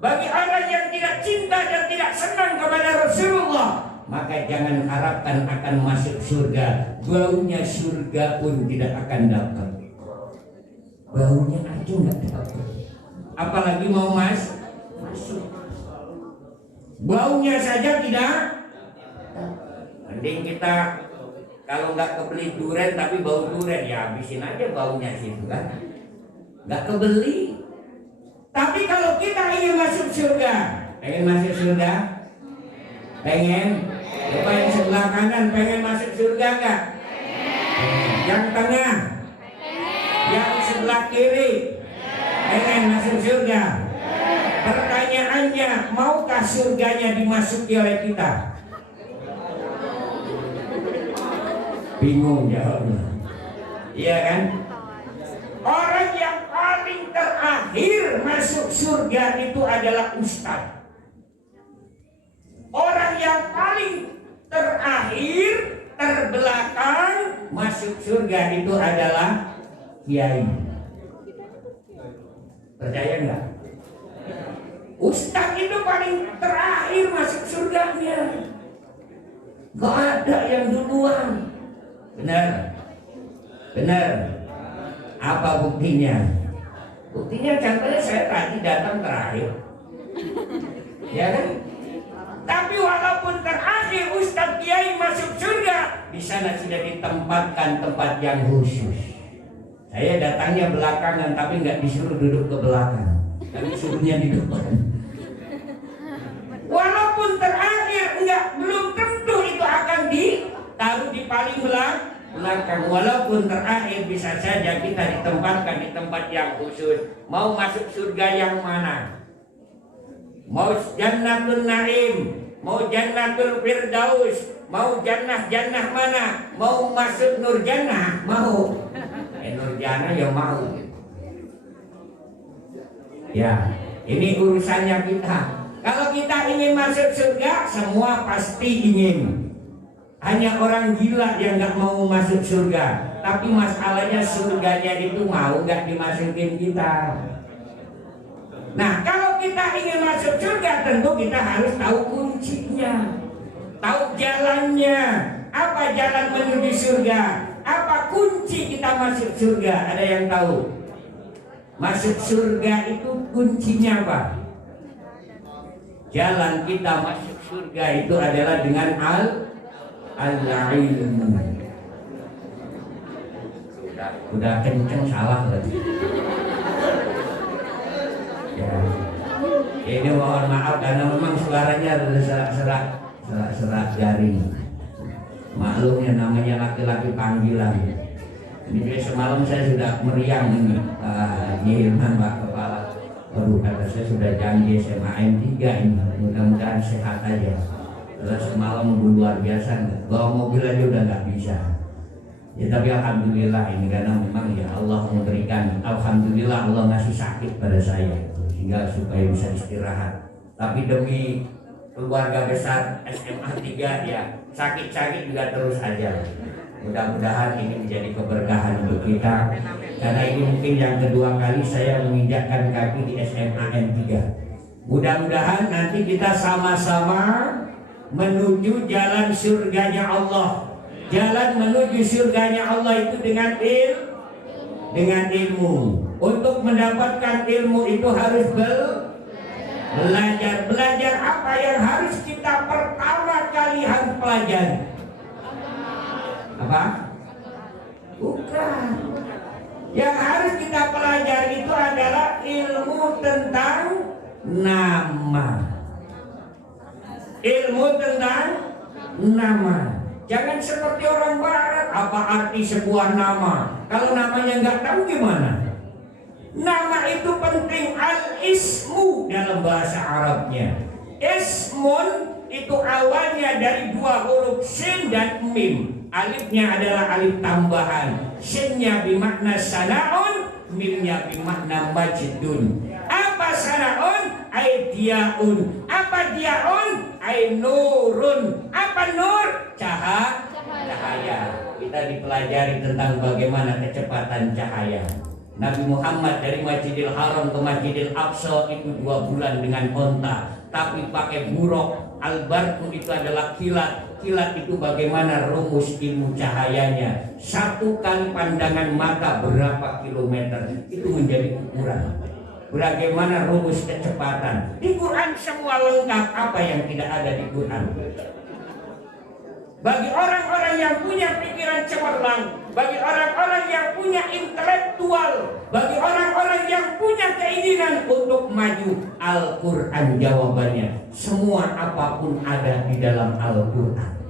bagi orang yang tidak cinta dan tidak senang kepada Rasulullah, maka jangan harapkan akan masuk surga. Baunya surga pun tidak akan dapat. Baunya aja nggak dapat. Apalagi mau masuk. Baunya saja tidak. Mending kita kalau nggak kebeli durian tapi bau durian, ya habisin aja baunya situ kan. Nggak kebeli. Tapi kalau kita ingin masuk surga, pengen masuk surga? Pengen? Coba yang sebelah kanan pengen masuk surga nggak? Yang tengah? Yang sebelah kiri? Pengen masuk surga? Pertanyaannya, maukah surganya dimasuki oleh kita? Bingung jawabnya. Iya kan? Orang yang paling terakhir masuk surga itu adalah ustaz. Orang yang paling terakhir, terbelakang masuk surga itu adalah kiai. Percaya nggak? Ustaz itu paling terakhir masuk surganya. Gak ada yang duluan. Benar? Benar? Apa buktinya? Buktinya contohnya saya tadi datang terakhir. Ya kan? Tapi walaupun terakhir Ustadz Kiai masuk surga, di sana sudah ditempatkan tempat yang khusus. Saya datangnya belakangan, tapi nggak disuruh duduk ke belakang, tapi suruhnya di depan. Walaupun terakhir belum tentu itu akan ditaruh di paling belakang. Walaupun terakhir bisa saja kita ditempatkan di tempat yang khusus. Mau masuk surga yang mana? Mau Jannatul Naim, mau Jannatul Firdaus, mau jannah mana? Mau masuk Nur Jannah? Mau? Nur Jannah ya mau. Ya, ini urusannya kita. Kalau kita ingin masuk surga, semua pasti ingin. Hanya orang gila yang nggak mau masuk surga. Tapi masalahnya surganya itu mau nggak dimasukin kita. Nah, kalau kita ingin masuk surga, tentu kita harus tahu kuncinya, tahu jalannya. Apa jalan menuju surga? Apa kunci kita masuk surga? Ada yang tahu? Masuk surga itu kuncinya apa? Jalan kita masuk surga itu adalah dengan al-ilmu. Udah kenceng salah berarti. Ya. Ini mohon maaf karena memang suaranya ada serak garing. Maklumnya namanya laki-laki panggilan. Ini semalam saya sudah meriang ini Hilman Pak Kepala. Aduh, kata saya sudah janji SMA N3 ini. Mudah-mudahan sehat aja. Terus semalam luar biasa, bawa mobil aja udah nggak bisa. Ya tapi alhamdulillah ini karena memang ya Allah memberikan, alhamdulillah Allah ngasih sakit pada saya sehingga supaya bisa istirahat. Tapi demi keluarga besar SMA 3 ya sakit-sakit juga terus aja. Mudah-mudahan ini menjadi keberkahan untuk kita karena ini mungkin yang kedua kali saya menginjakkan kaki di SMA N3. Mudah-mudahan nanti kita sama-sama menuju jalan surganya Allah. Jalan menuju surganya Allah itu dengan ilmu. Untuk mendapatkan ilmu itu harus belajar. Belajar apa yang harus kita pertama kali harus pelajari? Apa? Bukan. Yang harus kita pelajari itu adalah ilmu tentang nama. Ilmu tentang nama. Jangan seperti orang barat, apa arti sebuah nama? Kalau namanya nggak tahu gimana? Nama itu penting, al-ismu dalam bahasa Arabnya. Ismun itu awalnya dari dua huruf sin dan mim. Alifnya adalah alif tambahan. Sinnya bermakna sanaun, mimnya bermakna majidun. Apa sanaun? Aidiaun. Apa diaun? Ainurun. Apa nur? Cahaya. Kita dipelajari tentang bagaimana kecepatan cahaya. Nabi Muhammad dari Masjidil Haram ke Masjidil Aqsa itu 2 bulan dengan onta, tapi pakai buruk. Al-barku itu adalah kilat. Kilat itu bagaimana rumus ilmu cahayanya. 1 kali pandangan mata berapa kilometer, itu menjadi ukuran. Bagaimana rumus kecepatan. Di Quran semua lengkap, apa yang tidak ada di Quran. Bagi orang-orang yang punya pikiran cemerlang, bagi orang-orang yang punya intelektual, bagi orang-orang yang punya keinginan untuk maju, Al-Quran jawabannya. Semua apapun ada di dalam Al-Quran.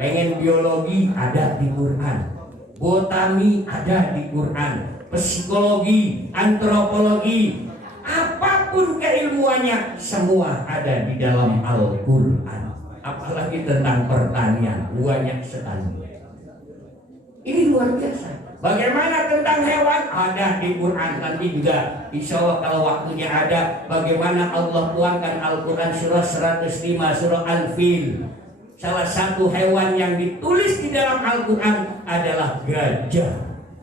Pengen biologi ada di Quran, botani ada di Quran, psikologi, antropologi, apapun keilmuannya semua ada di dalam Al-Quran. Apalagi tentang pertanian, banyak sekali. Ini luar biasa. Bagaimana tentang hewan? Ada di Quran. Nanti juga insya Allah kalau waktunya ada, bagaimana Allah tuangkan Al-Quran surah 105, surah Al-Fil. Salah satu hewan yang ditulis di dalam Al-Quran adalah gajah.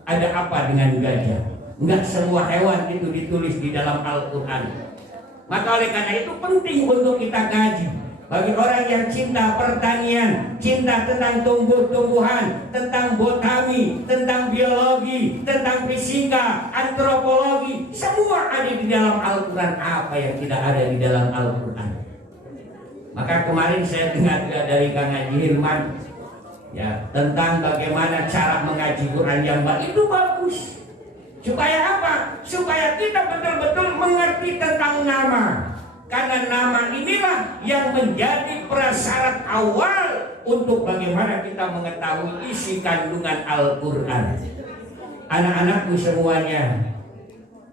Ada apa dengan gajah? Enggak semua hewan itu ditulis di dalam Al-Quran. Maka oleh karena itu penting untuk kita kaji. Bagi orang yang cinta pertanian, cinta tentang tumbuh-tumbuhan, tentang botani, tentang biologi, tentang fisika, antropologi, semua ada di dalam Al-Quran. Apa yang tidak ada di dalam Al-Quran? Maka kemarin saya dengar dari Kang Haji Hilman, ya, tentang bagaimana cara mengaji Quran yang baik itu bagus. Supaya apa? Supaya kita betul-betul mengerti tentang nama. Karena nama inilah yang menjadi prasyarat awal untuk bagaimana kita mengetahui isi kandungan Al-Quran. Anak-anakku semuanya,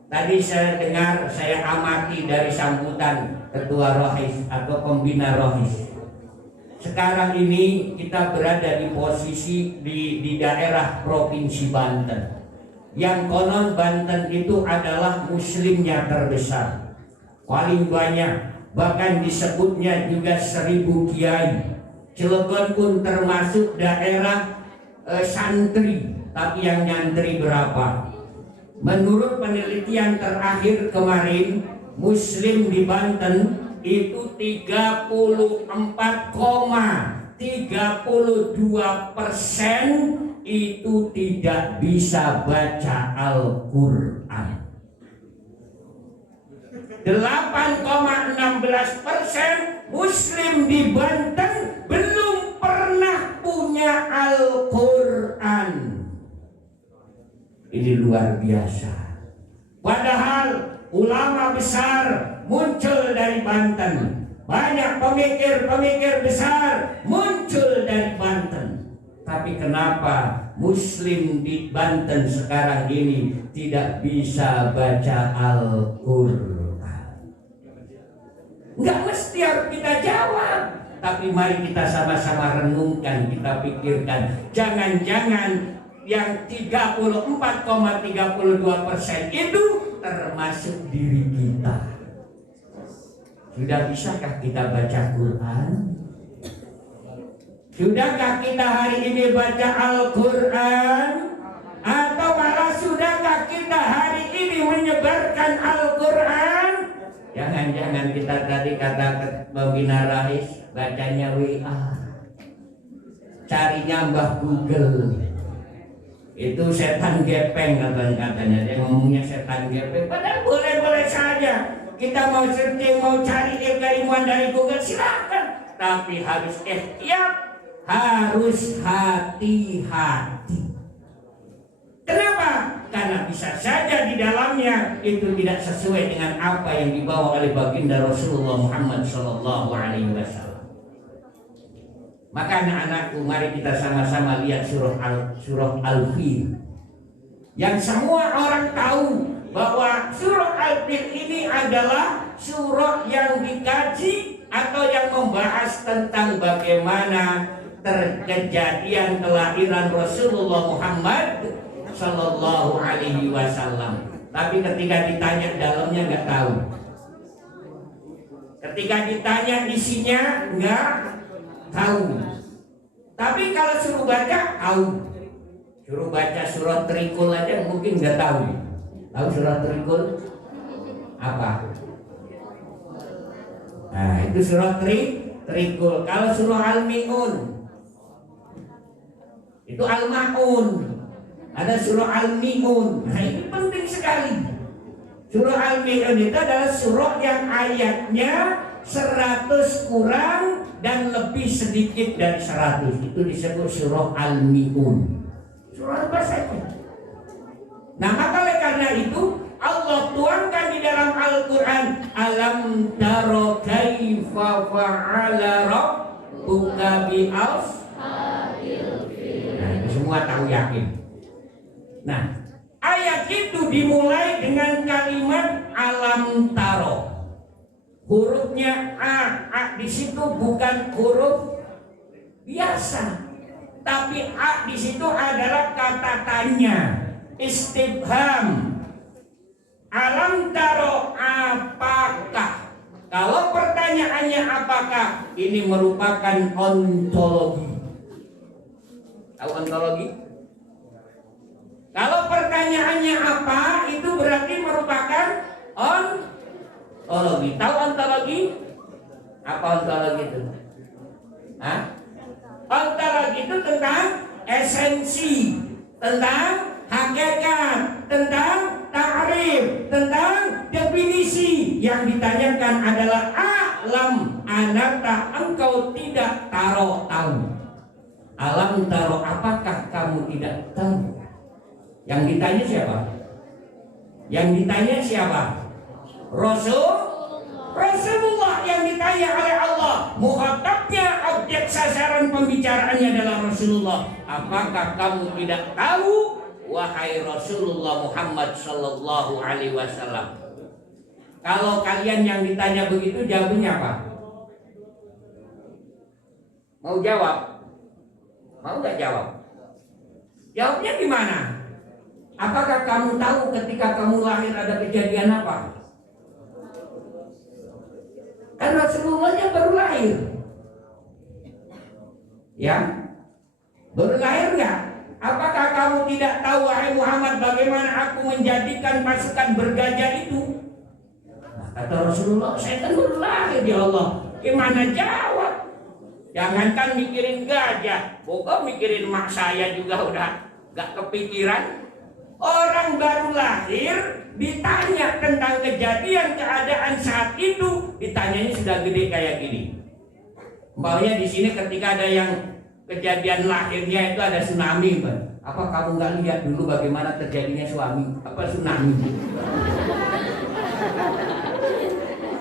tadi saya dengar, saya amati dari sambutan Ketua Rohis atau Pembina Rohis. Sekarang ini kita berada di posisi di daerah Provinsi Banten. Yang konon Banten itu adalah muslimnya terbesar, paling banyak, bahkan disebutnya juga 1000 kiai. Cilegon pun termasuk daerah santri, tapi yang nyantri berapa? Menurut penelitian terakhir kemarin, muslim di Banten itu 34,32% itu tidak bisa baca Al-Quran. 8,16% muslim di Banten belum pernah punya Al-Quran. Ini luar biasa. Padahal ulama besar muncul dari Banten. Banyak pemikir-pemikir besar muncul dari Banten. Tapi kenapa muslim di Banten sekarang ini tidak bisa baca Al-Quran? Nggak mesti harus kita jawab, tapi mari kita sama-sama renungkan, kita pikirkan. Jangan-jangan yang 34,32% itu termasuk diri kita. Sudah bisakah kita baca Quran? Sudahkah kita hari ini baca Al-Quran? Atau malah sudahkah kita hari ini menyebarkan Al-Quran? Jangan-jangan kita tadi kata pembina Rais bacanya WA, carinya Mbah Google. Itu setan gepeng katanya. Dia ngomongnya setan gepeng. Padahal boleh-boleh saja. Kita mau searching, mau cari keilmuan dari Google, silakan. Tapi harus ikhtiar, harus hati-hati. Kenapa? Karena bisa saja di dalamnya itu tidak sesuai dengan apa yang dibawa oleh baginda Rasulullah Muhammad SAW. Maka anak-anakku, mari kita sama-sama lihat surah Al-Fil. Yang semua orang tahu bahwa surah Al-Fil ini adalah surah yang dikaji atau yang membahas tentang bagaimana kejadian kelahiran Rasulullah Muhammad Sallallahu Alaihi Wasallam. Tapi ketika ditanya dalamnya nggak tahu. Ketika ditanya isinya nggak tahu. Tapi kalau suruh baca tahu. Suruh baca surat Trikul aja mungkin nggak tahu. Tahu surat Trikul apa? Nah itu surat Trikul. Kalau surah Al-Mi'un itu Al-Ma'un. Ada surah Al-Mi'un. Nah ini penting sekali. Surah Al-Mi'un itu adalah surah yang ayatnya 100 kurang dan lebih sedikit dari 100. Itu disebut surah Al-Mi'un. Surah apa saja. Nah maka oleh karena itu Allah tuangkan di dalam Al-Quran, alam taro kaifa fa'ala rabbuka bi ashabil fil. Nah itu semua tahu yakin. Nah ayat itu dimulai dengan kalimat alam taro. Hurufnya A di situ bukan huruf biasa, tapi A di situ adalah kata tanya, istifham. Alam taro apakah? Kalau pertanyaannya apakah, ini merupakan ontologi. Tahu ontologi? Kalau pertanyaannya apa, itu berarti merupakan ontologi. Tahu ontologi? Apa ontologi itu? Hah? Ontologi itu tentang esensi, tentang hakikat, tentang ta'rif, tentang definisi. Yang ditanyakan adalah alam anata, engkau tidak tahu. Alam tahu, apakah kamu tidak tahu? Yang ditanya siapa? Yang ditanya siapa? Rasulullah yang ditanya oleh Allah. Muhatabnya, objek sasaran pembicaraannya adalah Rasulullah. Apakah kamu tidak tahu, wahai Rasulullah Muhammad Sallallahu Alaihi Wasallam? Kalau kalian yang ditanya begitu, jawabnya apa? Mau jawab? Mau nggak jawab? Jawabnya gimana? Apakah kamu tahu ketika kamu lahir ada kejadian apa? Kan Rasulullahnya baru lahir. Ya? Baru lahir nggak? Apakah kamu tidak tahu, wahai Muhammad, bagaimana aku menjadikan pasukan bergajah itu? Nah, kata Rasulullah, saya kan baru lahir ya Allah. Gimana jawab? Jangankan mikirin gajah, pokok mikirin mak saya juga udah gak kepikiran. Orang baru lahir ditanya tentang kejadian keadaan saat itu, ditanyanya sudah gede kayak gini. Umpamanya di sini ketika ada yang kejadian lahirnya itu ada tsunami, Pak. Apa kamu nggak lihat dulu bagaimana terjadinya tsunami?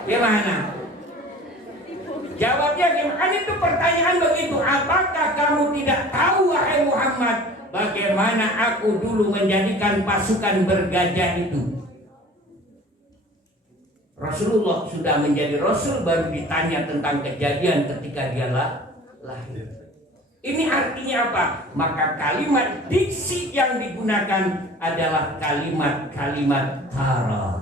Gimana? Jawabnya gimana? Itu pertanyaan begitu. Apakah kamu tidak tahu, wahai Muhammad, bagaimana aku dulu menjadikan pasukan bergajah itu? Rasulullah sudah menjadi Rasul baru ditanya tentang kejadian ketika dia lahir. Ini artinya apa? Maka kalimat diksi yang digunakan adalah kalimat-kalimat taro.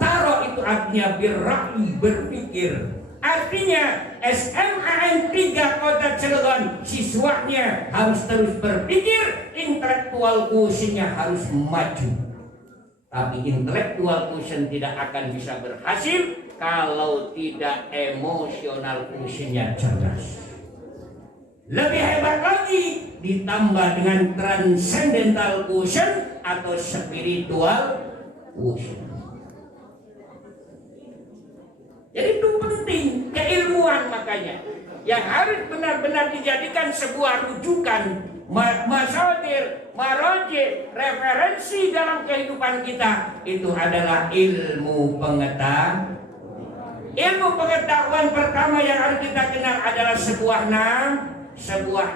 Taro itu artinya berra'i, berpikir. Artinya SMAN 3 Kota Cilegon, siswanya harus terus berpikir, intelektual quotient-nya harus maju. Tapi intellectual quotient tidak akan bisa berhasil kalau tidak emosional quotientnya cerdas. Lebih hebat lagi ditambah dengan transcendental quotient atau spiritual quotient. Jadi itu penting, keilmuan makanya yang harus benar-benar dijadikan sebuah rujukan, masadir, maraji, referensi dalam kehidupan kita. Itu adalah ilmu pengetahuan. Ilmu pengetahuan pertama yang harus kita kenal adalah sebuah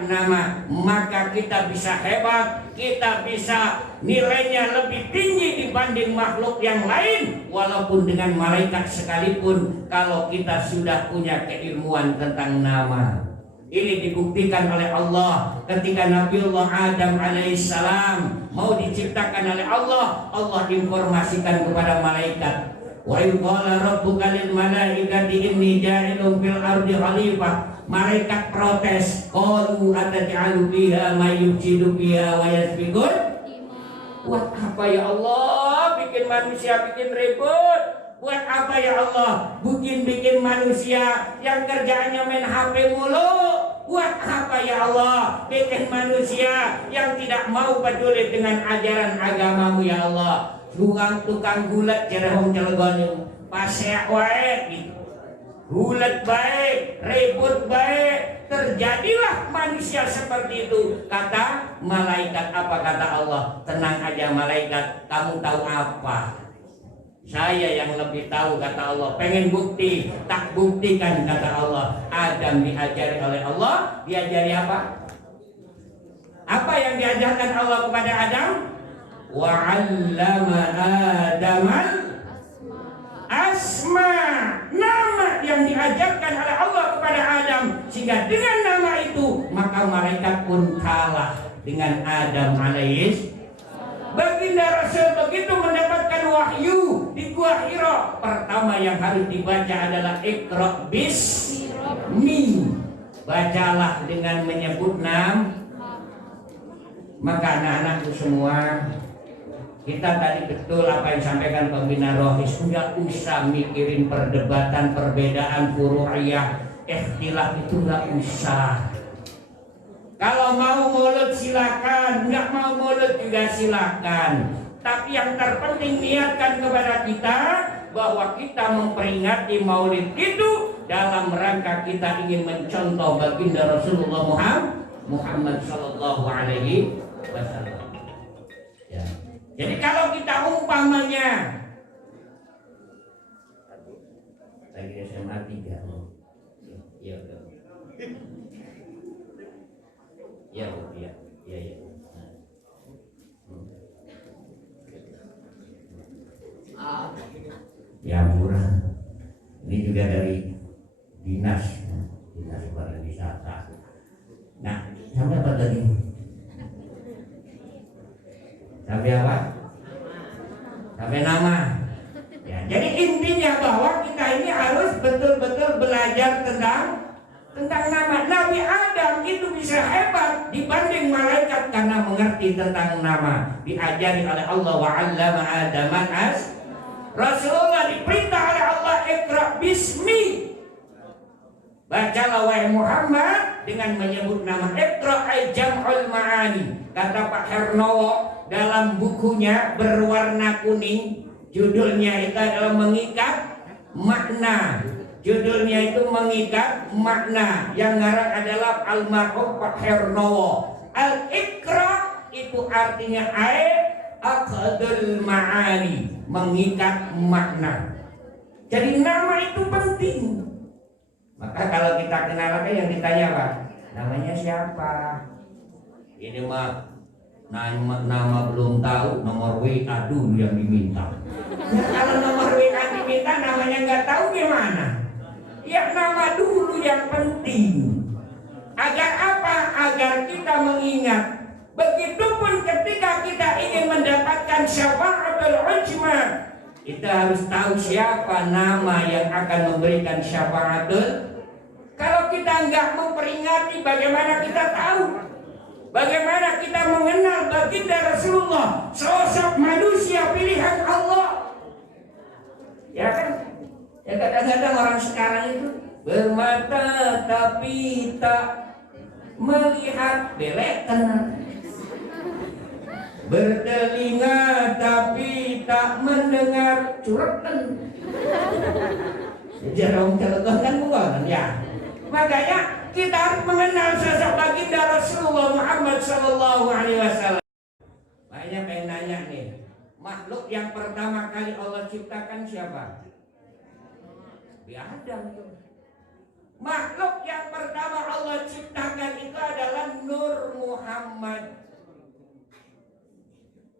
nama, maka kita bisa hebat, kita bisa nilainya lebih tinggi dibanding makhluk yang lain, walaupun dengan malaikat sekalipun. Kalau kita sudah punya keilmuan tentang nama, ini dibuktikan oleh Allah ketika Nabiullah Adam alaihissalam mau diciptakan oleh Allah. Allah informasikan kepada malaikat, wa idh qala rabbuka lil malaikati inni ja'ilun fil ardi khalifah. Malaikat protes, qalu ataj'alu biha may yufsidu biha wa yasfikun. Buat apa ya Allah bikin manusia bikin ribut? Buat apa ya Allah bikin manusia yang kerjaannya main HP mulu? Buat apa ya Allah bikin manusia yang tidak mau peduli dengan ajaran agamamu ya Allah? Tukang gulat jerehong Cilegon pasek wae gitu. Gulat baik, ribut baik, terjadilah manusia seperti itu. Kata malaikat, apa kata Allah? Tenang aja malaikat, kamu tahu apa? Saya yang lebih tahu, kata Allah. Pengen bukti, tak buktikan, kata Allah. Adam diajari oleh Allah, diajari apa? Apa yang diajarkan Allah kepada Adam? Wa'allama Adamal asma, nama yang diajarkan oleh Allah kepada Adam, sehingga dengan nama itu maka malaikat pun kalah dengan Adam alaihis. Baginda Rasul begitu mendapatkan wahyu di Gua Hira, pertama yang harus dibaca adalah Iqra bismi, bacalah dengan menyebut nama. Maka anak-anakku semua, kita tadi betul apa yang disampaikan Pembina Rohis, nggak usah mikirin perdebatan, perbedaan furu'iyah, ikhtilaf itu nggak usah. Kalau mau mulut silakan, nggak mau mulut juga silakan. Tapi yang terpenting niatkan kepada kita bahwa kita memperingati Maulid itu dalam rangka kita ingin mencontoh baginda Rasulullah Muhammad Sallallahu Alaihi Wasallam. Ya. Jadi kalau kita umpamanya lagi SMA 3, ya udah, ya. Ya murah. Ini juga dari dinas pariwisata. Nah, sampai apa tadi? Sampai apa? Sampai nama. Ya, jadi intinya bahwa kita ini harus betul-betul belajar tentang nama. Nabi Adam itu bisa hebat dibanding malaikat karena mengerti tentang nama. Diajari oleh Allah, wa'allama Adaman as. Rasulullah diperintah oleh Allah, Iqra bismi. Bacalah wahai Muhammad dengan menyebut nama. Iqra ay jam'ul ma'ani. Kata Pak Hernowo dalam bukunya berwarna kuning, judulnya itu adalah mengikat makna. Judulnya itu mengikat makna. Yang ngarang adalah almarhum Pak Hernowo. Al-Iqra itu artinya aqdul ma'ani, mengikat makna. Jadi nama itu penting. Maka kalau kita kenal apa yang ditanya Pak, namanya siapa? Ini mah nama belum tahu, nomor WA dulu yang diminta. Ya, kalau nomor WA diminta namanya nggak tahu gimana? Ya nama dulu yang penting. Agar apa? Agar kita mengingat. Begitupun ketika kita ingin mendapatkan syafa'atul ujma, kita harus tahu siapa nama yang akan memberikan syafa'atul. Kalau kita nggak memperingati, bagaimana kita tahu? Bagaimana kita mengenal baginda Rasulullah, sosok manusia pilihan Allah? Ya kan? Ya kan Kadang-kadang orang sekarang itu bermata tapi tak melihat, belekan. Bertelinga tapi tak mendengar, cureten. Jarang Cilegon kan bukan ya. Makanya kita harus mengenal sosok baginda Rasulullah Muhammad SAW. Makanya pengen nanya nih, makhluk yang pertama kali Allah ciptakan siapa? Nabi Adam. Makhluk yang pertama Allah ciptakan itu adalah Nur Muhammad.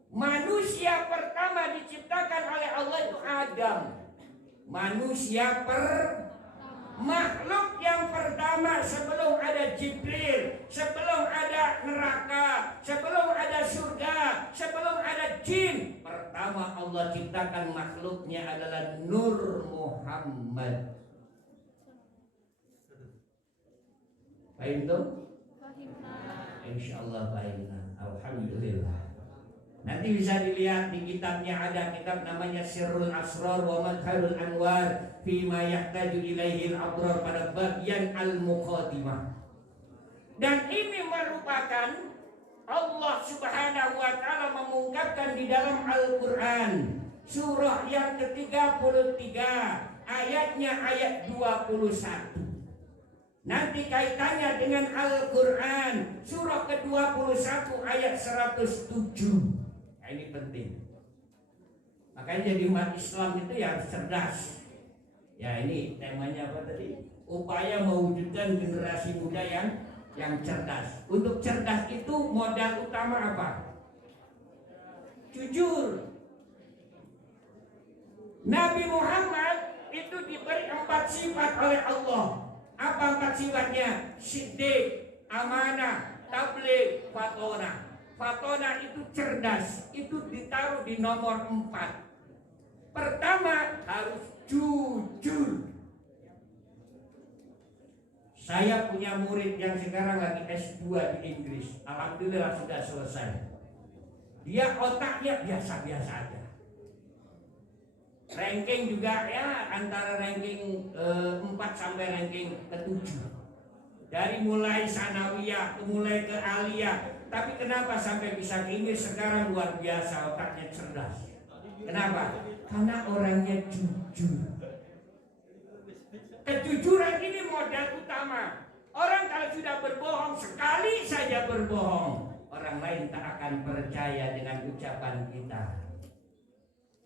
Manusia pertama diciptakan oleh Allah itu Adam. Makhluk yang pertama sebelum ada Jibril, sebelum ada neraka, sebelum ada surga, sebelum ada jin, pertama Allah ciptakan makhluknya adalah Nur Muhammad. Paham tuh? Insyaallah paham. Alhamdulillah. Nanti bisa dilihat di kitabnya, ada kitab namanya Sirrul Asrar wa Madharul Anwar Fima yahtaju ilaihil abrar, pada bagian Al-Muqaddimah. Dan ini merupakan Allah Subhanahu wa Ta'ala mengungkapkan di dalam Al-Quran, surah yang ke-33, ayatnya ayat 21. Nanti kaitannya dengan Al-Quran, surah ke-21 ayat 107. Nah, ini penting. Makanya jadi umat Islam itu ya harus cerdas. Ya ini temanya apa tadi? Upaya mewujudkan generasi muda yang cerdas. Untuk cerdas itu modal utama apa? Jujur. Nabi Muhammad itu diberi 4 sifat oleh Allah. Apa 4 sifatnya? Siddiq, amanah, tabligh, fatona. Fatona itu cerdas, itu ditaruh di nomor 4. Pertama harus jujur. Saya punya murid yang sekarang lagi S2 di Inggris. Alhamdulillah sudah selesai. Dia otaknya biasa-biasa aja. Ranking juga ya antara ranking 4 sampai ranking ke-7. Dari mulai sanawiyah, mulai ke aliyah. Tapi kenapa sampai bisa ke Inggris sekarang luar biasa, otaknya cerdas. Kenapa? Karena orangnya jujur. Kejujuran ini modal utama. Orang kalau sudah berbohong sekali saja berbohong, orang lain tak akan percaya dengan ucapan kita.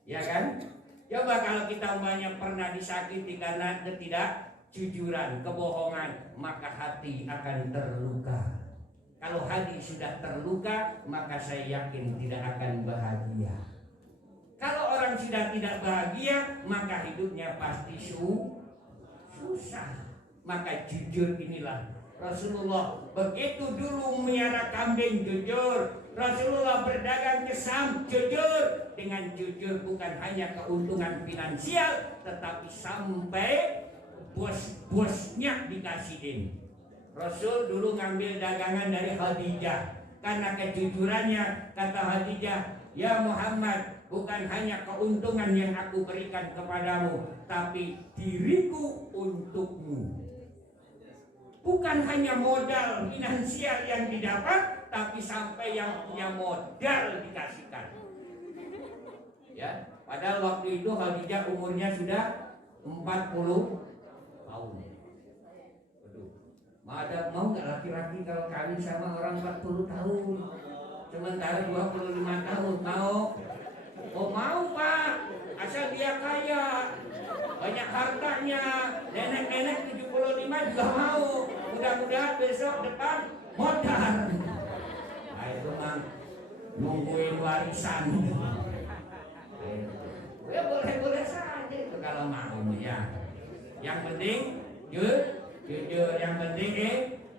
Ya kan? Coba kalau kita umpamanya pernah disakiti karena ketidakjujuran, kebohongan, maka hati akan terluka. Kalau hati sudah terluka, maka saya yakin tidak akan bahagia. Kalau orang sudah tidak bahagia, maka hidupnya pasti susah. Maka jujur inilah Rasulullah. Begitu dulu melihara kambing, jujur. Rasulullah berdagang kesam, jujur. Dengan jujur bukan hanya keuntungan finansial, tetapi sampai bos-bosnya dikasihin. Rasul dulu ngambil dagangan dari Khadijah. Karena kejujurannya, kata Khadijah, ya Muhammad, bukan hanya keuntungan yang aku berikan kepadamu, tapi diriku untukmu. Bukan hanya modal finansial yang didapat, tapi sampai yang punya modal dikasihkan. Ya, padahal waktu itu Khadijah umurnya sudah 40 tahun. Mau nggak laki-laki kalau kawin sama orang 40 tahun? Sementara 25 tahun mau? Oh mau Pak, asal dia kaya, banyak hartanya, nenek-nenek 75 juga mau. Mudah-mudahan besok depan modal. Nah itu mah nungguin warisan. Ya boleh-boleh saja itu kalau mau ya. Yang penting jujur, yang penting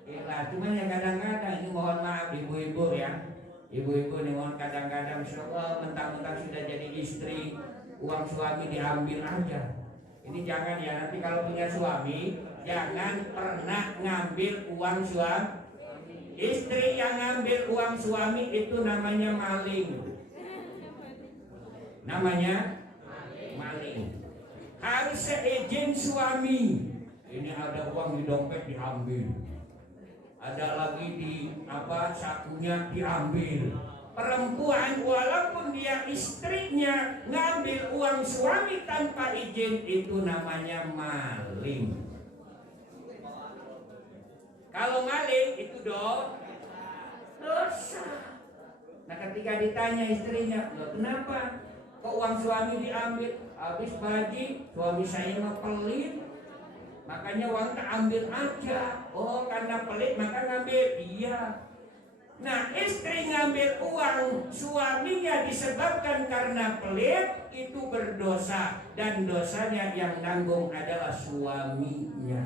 ikhlas. Cuma yang kadang-kadang ini mohon maaf ibu-ibu ya. Ibu-ibu nih mohon kadang-kadang insyaallah mentang-mentang sudah jadi istri, uang suami diambil aja. Ini jangan ya, nanti kalau punya suami jangan pernah ngambil uang suami. Istri yang ngambil uang suami itu namanya maling. Namanya maling. harus seizin suami. Ini ada uang di dompet diambil, ada lagi di sakunya diambil. Perempuan walaupun dia istrinya ngambil uang suami tanpa izin, itu namanya maling. Kalau maling itu dosa. Nah ketika ditanya istrinya, loh kenapa kok uang suami diambil? Habis baji, suami saya mah pelit, makanya uang tak ambil aja. Oh karena pelit maka ngambil. Iya. Nah istri ngambil uang suaminya disebabkan karena pelit, itu berdosa, dan dosanya yang nanggung adalah suaminya.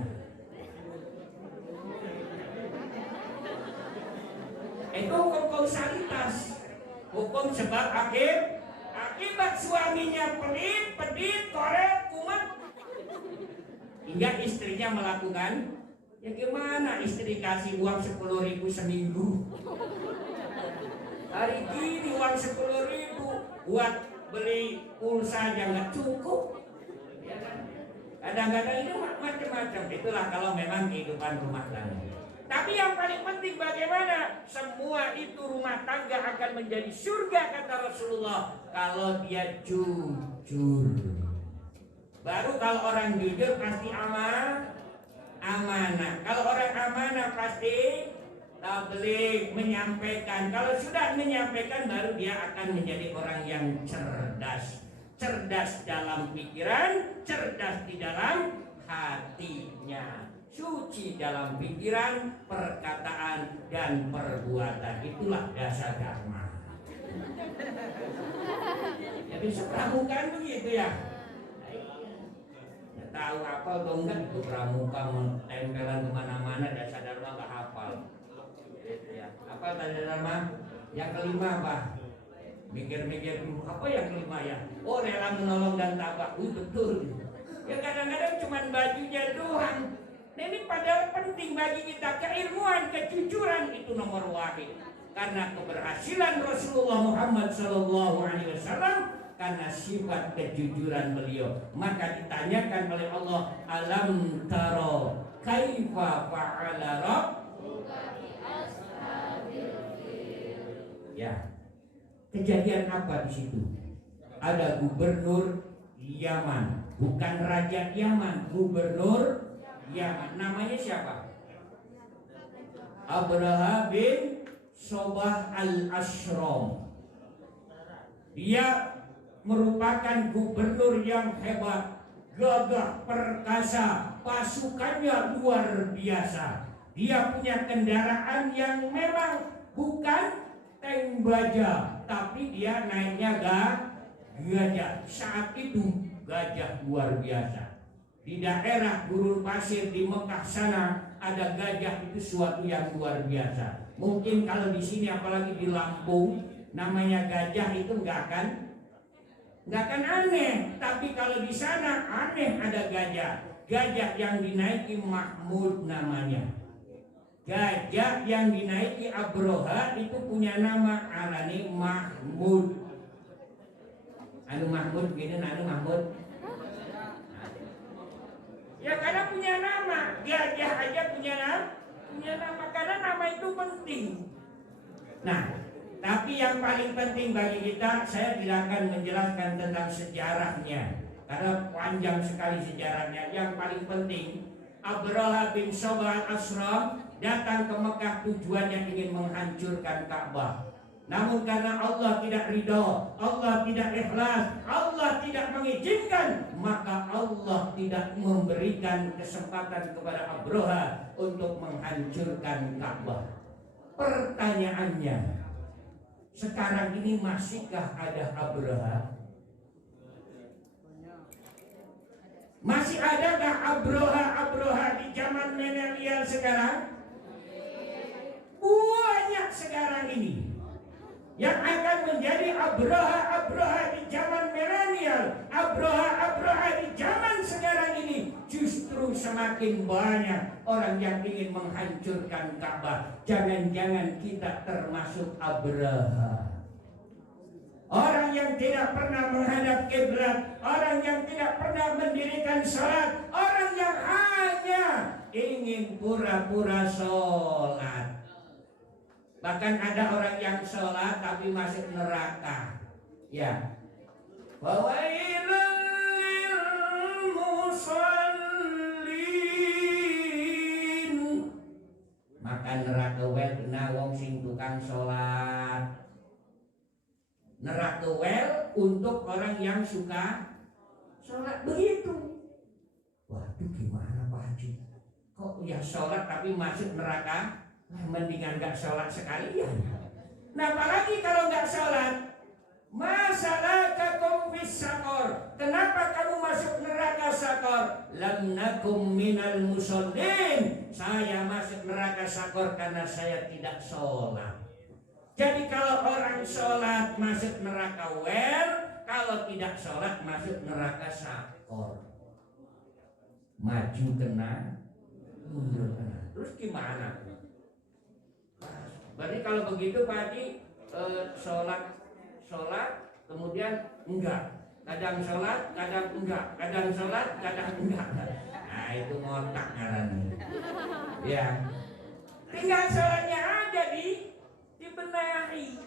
Itu hukum kausalitas, hukum sebab akibat suaminya pelit, pedit, korek, kumat, hingga istrinya melakukan. Ya gimana istri kasih uang 10.000 seminggu, hari gini uang 10.000 buat beli pulsa aja nggak cukup, ya kan? Kadang-kadang itu macam-macam. Itulah kalau memang kehidupan rumah tangga. Tapi yang paling penting bagaimana semua itu rumah tangga akan menjadi surga kata Rasulullah kalau dia jujur. Baru kalau orang jujur pasti amanah. Kalau orang amanah pasti tabligh, menyampaikan. Kalau sudah menyampaikan baru dia akan menjadi orang yang cerdas. Cerdas dalam pikiran, cerdas di dalam hatinya. Suci dalam pikiran, perkataan, dan perbuatan. Itulah dasar dharma. Jadi sepramukaan begitu ya. Tahu apa atau enggak itu pramuka tempelan kemana-mana, dasar dharma nggak hafal. Gitu ya. Apa dasar dharma? Yang kelima apa? Mikir-mikir dulu. Apa yang kelima ya? Oh rela menolong dan tabah. Betul. Ya kadang-kadang cuma bajunya doang. Nah, ini padahal penting bagi kita. Keilmuan, kejujuran itu nomor wahid. Karena keberhasilan Rasulullah Muhammad SAW karena sifat kejujuran beliau. Maka ditanyakan oleh Allah, alam taro kaifa fa'ala rabbuka bi ashabil fil. Ya. Kejadian apa di situ? Ada gubernur Yaman, bukan raja Yaman, gubernur Yaman. Namanya siapa? Abraha bin Sobah al-Ashram. Dia merupakan gubernur yang hebat, gagah perkasa, pasukannya luar biasa. Dia punya kendaraan yang memang bukan tank baja, tapi dia naiknya gajah. Saat itu gajah luar biasa. Di daerah gurun pasir di Mekah sana ada gajah, itu suatu yang luar biasa. Mungkin kalau di sini apalagi di Lampung namanya gajah itu nggak akan aneh, tapi kalau di sana aneh ada gajah. Gajah yang dinaiki Mahmud namanya. Gajah yang dinaiki Abroha itu punya nama alani Mahmud. Anu Mahmud gini, anu Mahmud. Ya karena punya nama, gajah aja punya nama karena nama itu penting. Nah, tapi yang paling penting bagi kita, saya tidak akan menjelaskan tentang sejarahnya karena panjang sekali sejarahnya. Yang paling penting, Abraha bin Sobah al-Ashram datang ke Mekah tujuannya ingin menghancurkan Ka'bah. Namun karena Allah tidak ridho, Allah tidak ikhlas, Allah tidak mengizinkan, maka Allah tidak memberikan kesempatan kepada Abraha untuk menghancurkan Ka'bah. Pertanyaannya, sekarang ini masihkah ada Abraha? Masih adakah Abraha di zaman milenial sekarang? Banyak sekarang ini. Yang akan menjadi Abraha di zaman milenial, Abraha di zaman sekarang ini, justru semakin banyak orang yang ingin menghancurkan Ka'bah. Jangan-jangan kita termasuk Abraha. orang yang tidak pernah menghadap kiblat, orang yang tidak pernah mendirikan salat, orang yang hanya ingin pura-pura sholat. Bahkan ada orang yang sholat tapi masuk neraka. Ya. Fawailul lil musallin. Maka neraka wel kena wong sing tukang sholat. Neraka wel untuk orang yang suka sholat begitu. Waduh, gimana Pak Haji? Kok ya sholat tapi masuk neraka? Mendingan gak sholat sekalian. Nah, apalagi kalau gak sholat. Masalakakum fis sakor. Kenapa kamu masuk neraka sakor? Lam nakum minal musallin. Saya masuk neraka sakor karena saya tidak sholat. Jadi kalau orang sholat masuk neraka wel, kalau tidak sholat masuk neraka sakor. Maju kena, mundur kena. Terus gimana? Berarti kalau begitu Pak Haji, sholat kemudian enggak. Kadang sholat, kadang enggak. Kadang sholat, kadang enggak. Nah itu ngotak ngarannya. Ya. Tinggal sholatnya aja dibenahi.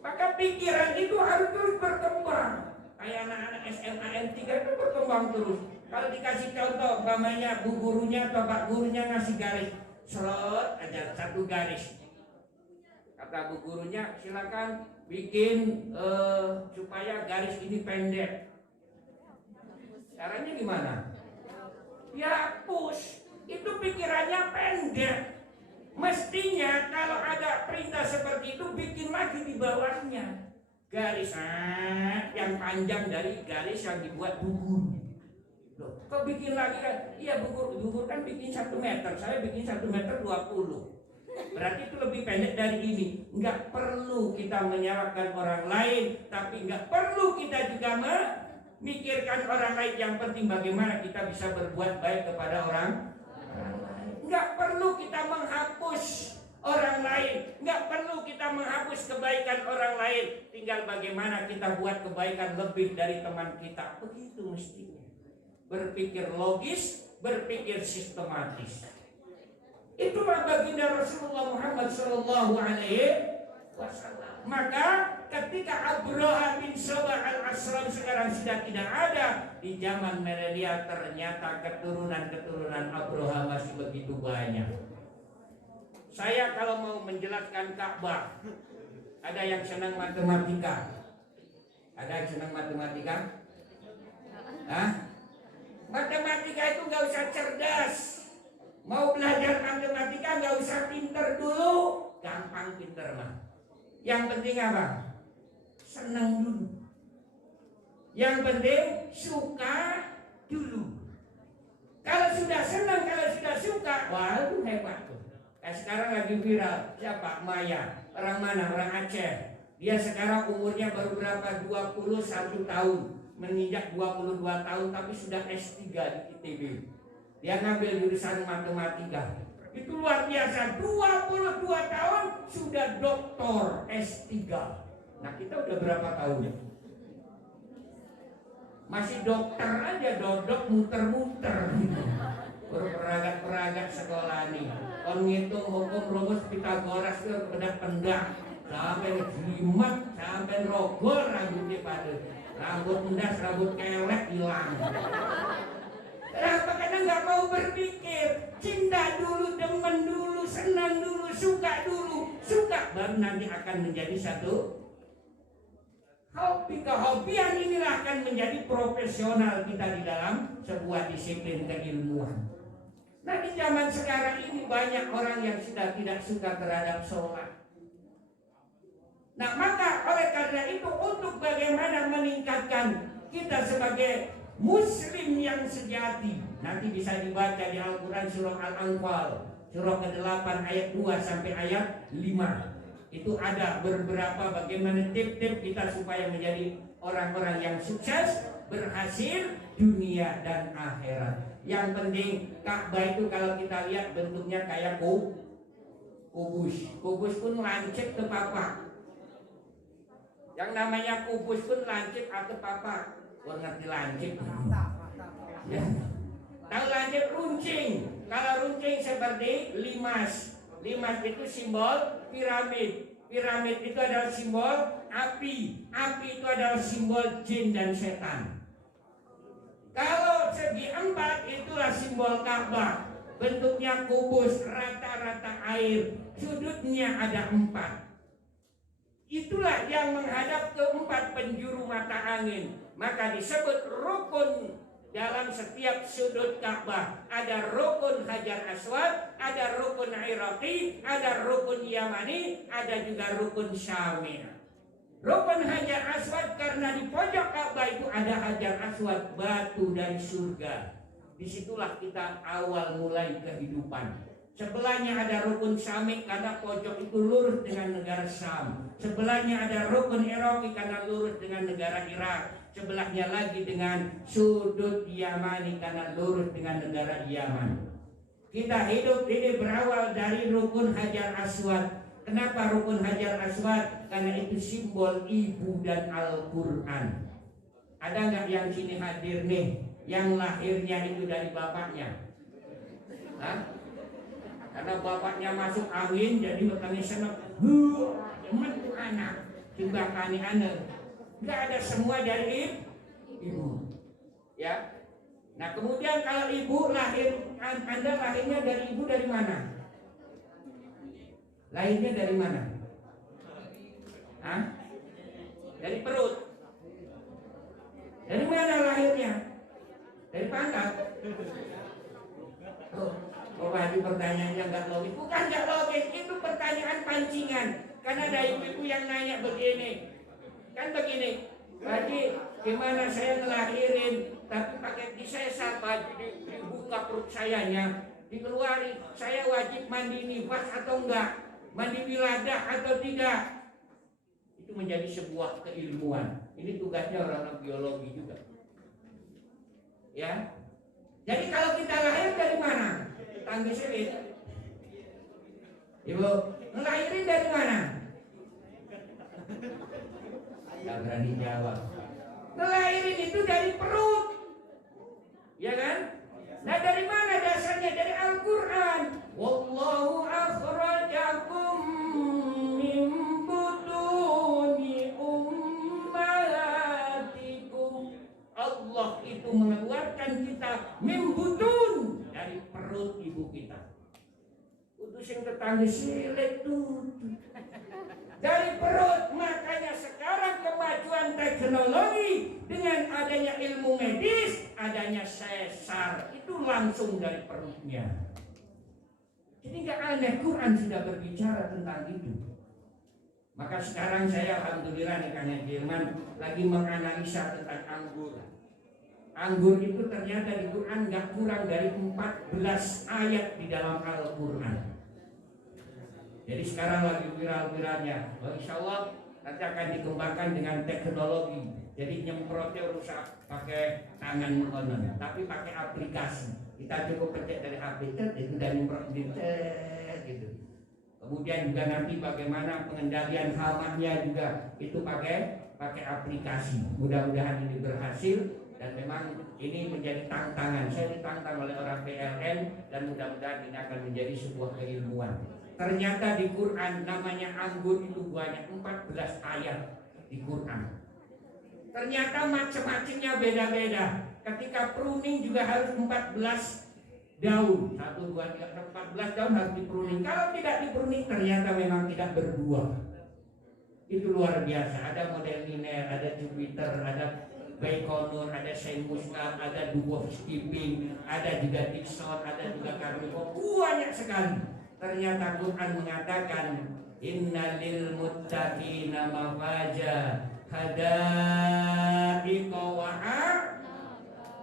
Maka pikiran itu harus terus berkembang. Kayak anak-anak SMA N3 itu berkembang terus. Kalau dikasih contoh, umpamanya bu gurunya atau pak gurunya ngasih garis, slot aja satu garis. Kata bu gurunya, silakan bikin supaya garis ini pendek. Caranya gimana? Ya push. Itu pikirannya pendek. Mestinya kalau ada perintah seperti itu bikin lagi di bawahnya garis yang panjang dari garis yang dibuat bu guru. Loh, kok bikin lagi kan? Iya bu guru kan bikin 1 meter, saya bikin 1 meter 20. Berarti itu lebih pendek dari ini. Nggak perlu kita menyalahkan orang lain, tapi nggak perlu kita juga memikirkan orang lain. Yang penting bagaimana kita bisa berbuat baik kepada orang lain. Nggak perlu kita menghapus orang lain, nggak perlu kita menghapus kebaikan orang lain. Tinggal bagaimana kita buat kebaikan lebih dari teman kita. Begitu mestinya. Berpikir logis, berpikir sistematis. Itulah baginda Rasulullah Muhammad Sallallahu Alaihi Wasallam. Maka ketika Abraha bin Sabah al-Asram sekarang sudah tidak ada, di zaman milenial ternyata keturunan Abraha masih begitu banyak. Saya kalau mau menjelaskan Ka'bah, ada yang senang matematika? Ada yang senang matematika? Hah? Matematika itu nggak usah cerdas. Mau belajar matematika nggak usah pinter dulu, gampang pinter mah. Yang penting apa? Senang dulu. Yang penting suka dulu. Kalau sudah senang, kalau sudah suka, waduh hebat tuh. Sekarang lagi viral, siapa? Maya. Orang mana? Orang Aceh. Dia sekarang umurnya baru berapa? 21 tahun. Menginjak 22 tahun tapi sudah S3 di ITB. Dia ngambil jurusan matematika. Itu luar biasa, 22 tahun sudah doktor S3. Nah kita udah berapa tahun? Masih dokter aja, dodok muter-muter gitu. Berperagat-peragat sekolah nih. Kalau ngitung hukum rumus Pitagoras itu pendak-pendak. Sampai jimat, sampai rogol rambutnya pada. Rambut mendas, rambut kelek hilang. Kenapa? Karena nggak mau berpikir. Cinta dulu, demen dulu, senang dulu, suka dulu. Suka baru nanti akan menjadi satu hobi. Kehobian inilah akan menjadi profesional kita di dalam sebuah disiplin keilmuan. Nah di zaman sekarang ini banyak orang yang sudah tidak suka terhadap sholat. Nah maka oleh karena itu untuk bagaimana meningkatkan kita sebagai Muslim yang sejati, nanti bisa dibaca di Al-Quran surah Al-Anfal surah ke-8 ayat 2 sampai ayat 5. Itu ada beberapa bagaimana tip-tip kita supaya menjadi orang-orang yang sukses, berhasil dunia dan akhirat. Yang penting Ka'bah itu kalau kita lihat bentuknya kayak kubus. Kubus pun lancip ke papak. Yang namanya kubus pun lancip atau apa? Gua ngerti lancip. Ya. Tahu lancip runcing. Kalau runcing seperti limas. Limas itu simbol piramid. Piramid itu adalah simbol api. Api itu adalah simbol jin dan setan. Kalau segi 4 itulah simbol Ka'bah. Bentuknya kubus, rata-rata air. Sudutnya ada 4. Itulah yang menghadap ke 4 penjuru mata angin. Maka disebut rukun dalam setiap sudut Ka'bah. Ada rukun Hajar Aswad, ada rukun Iraqi, ada rukun Yamani, ada juga rukun Syami. Rukun Hajar Aswad karena di pojok Ka'bah itu ada Hajar Aswad, batu dari surga. Disitulah kita awal mulai kehidupan. Sebelahnya ada rukun Syami karena pojok itu lurus dengan negara Syam. Sebelahnya ada rukun Iraqi karena lurus dengan negara Irak. Sebelahnya lagi dengan sudut Yamani karena lurus dengan negara Yaman. Kita hidup ini berawal dari rukun Hajar Aswad. Kenapa rukun Hajar Aswad? Karena itu simbol ibu dan Al-Quran. Ada nggak yang sini hadir nih yang lahirnya itu dari bapaknya? Hah? Karena bapaknya masuk angin jadi bertanya senang, mentu anak, timbangkani anak. Nggak ada semua dari ibu. Ya. Nah kemudian kalau ibu lahir, Anda lahirnya dari ibu dari mana? Lahirnya dari mana? Hah? Dari perut. Dari mana lahirnya? Dari pantat. Oh, wajib pertanyaannya nggak logis. Bukan nggak logis, itu pertanyaan pancingan. Karena ada ibu-ibu yang nanya begini, kan begini, Haji, gimana saya ngelahirin, tapi pakai disesat, baju dibuka perut sayanya, dikeluarin, saya wajib mandi nifas atau enggak, mandi wiladah atau tidak? Itu menjadi sebuah keilmuan. Ini tugasnya orang biologi juga. Ya. Jadi kalau kita lahir dari mana? Tetangga sini. Ibu, ngelahirin dari mana? Gak berani jawab. Ngelahirin itu dari perut. Ya kan? Nah dari mana dasarnya? Dari Al-Quran. Wallahu akhrajakum min butuni ummahatikum. Allah itu mengeluarkan kita min butun dari perut ibu kita. Utusin tetangga silet tuh. Dari perut, makanya sekarang kemajuan teknologi dengan adanya ilmu medis, adanya sesar, itu langsung dari perutnya. Jadi nggak aneh, Quran sudah berbicara tentang itu. Maka sekarang saya alhamdulillah nih Kang Jerman lagi menganalisa tentang anggur. Anggur itu ternyata di Quran nggak kurang dari 14 ayat di dalam Al-Quran. Jadi sekarang lagi viral-viralnya. Insya Allah nanti akan dikembangkan dengan teknologi. Jadi nyemprotnya rusak pakai tangan menggunakan, tapi pakai aplikasi. Kita cukup pencet dari aplikasi itu dan nyemprot gitu. Kemudian juga nanti bagaimana pengendalian hamanya juga itu pakai aplikasi. Mudah-mudahan ini berhasil. Dan memang ini menjadi tantangan. Saya ditantang oleh orang PLN dan mudah-mudahan ini akan menjadi sebuah keilmuan. Ternyata di Quran namanya anggur itu banyak 14 ayat di Quran. Ternyata macam-macamnya beda-beda. Ketika pruning juga harus 14 daun. 1, 2, 3, 14 daun harus dipruning. Kalau tidak dipruning ternyata memang tidak berbuah. Itu luar biasa. Ada model linear, ada Jupiter, ada Baikonur, ada Saint Muscat, ada Dwarf Skipping, ada juga Dixon, ada juga Carnivore, banyak sekali. Ternyata Quran mengatakan innalil muttaqina mafaja hadaiqa wa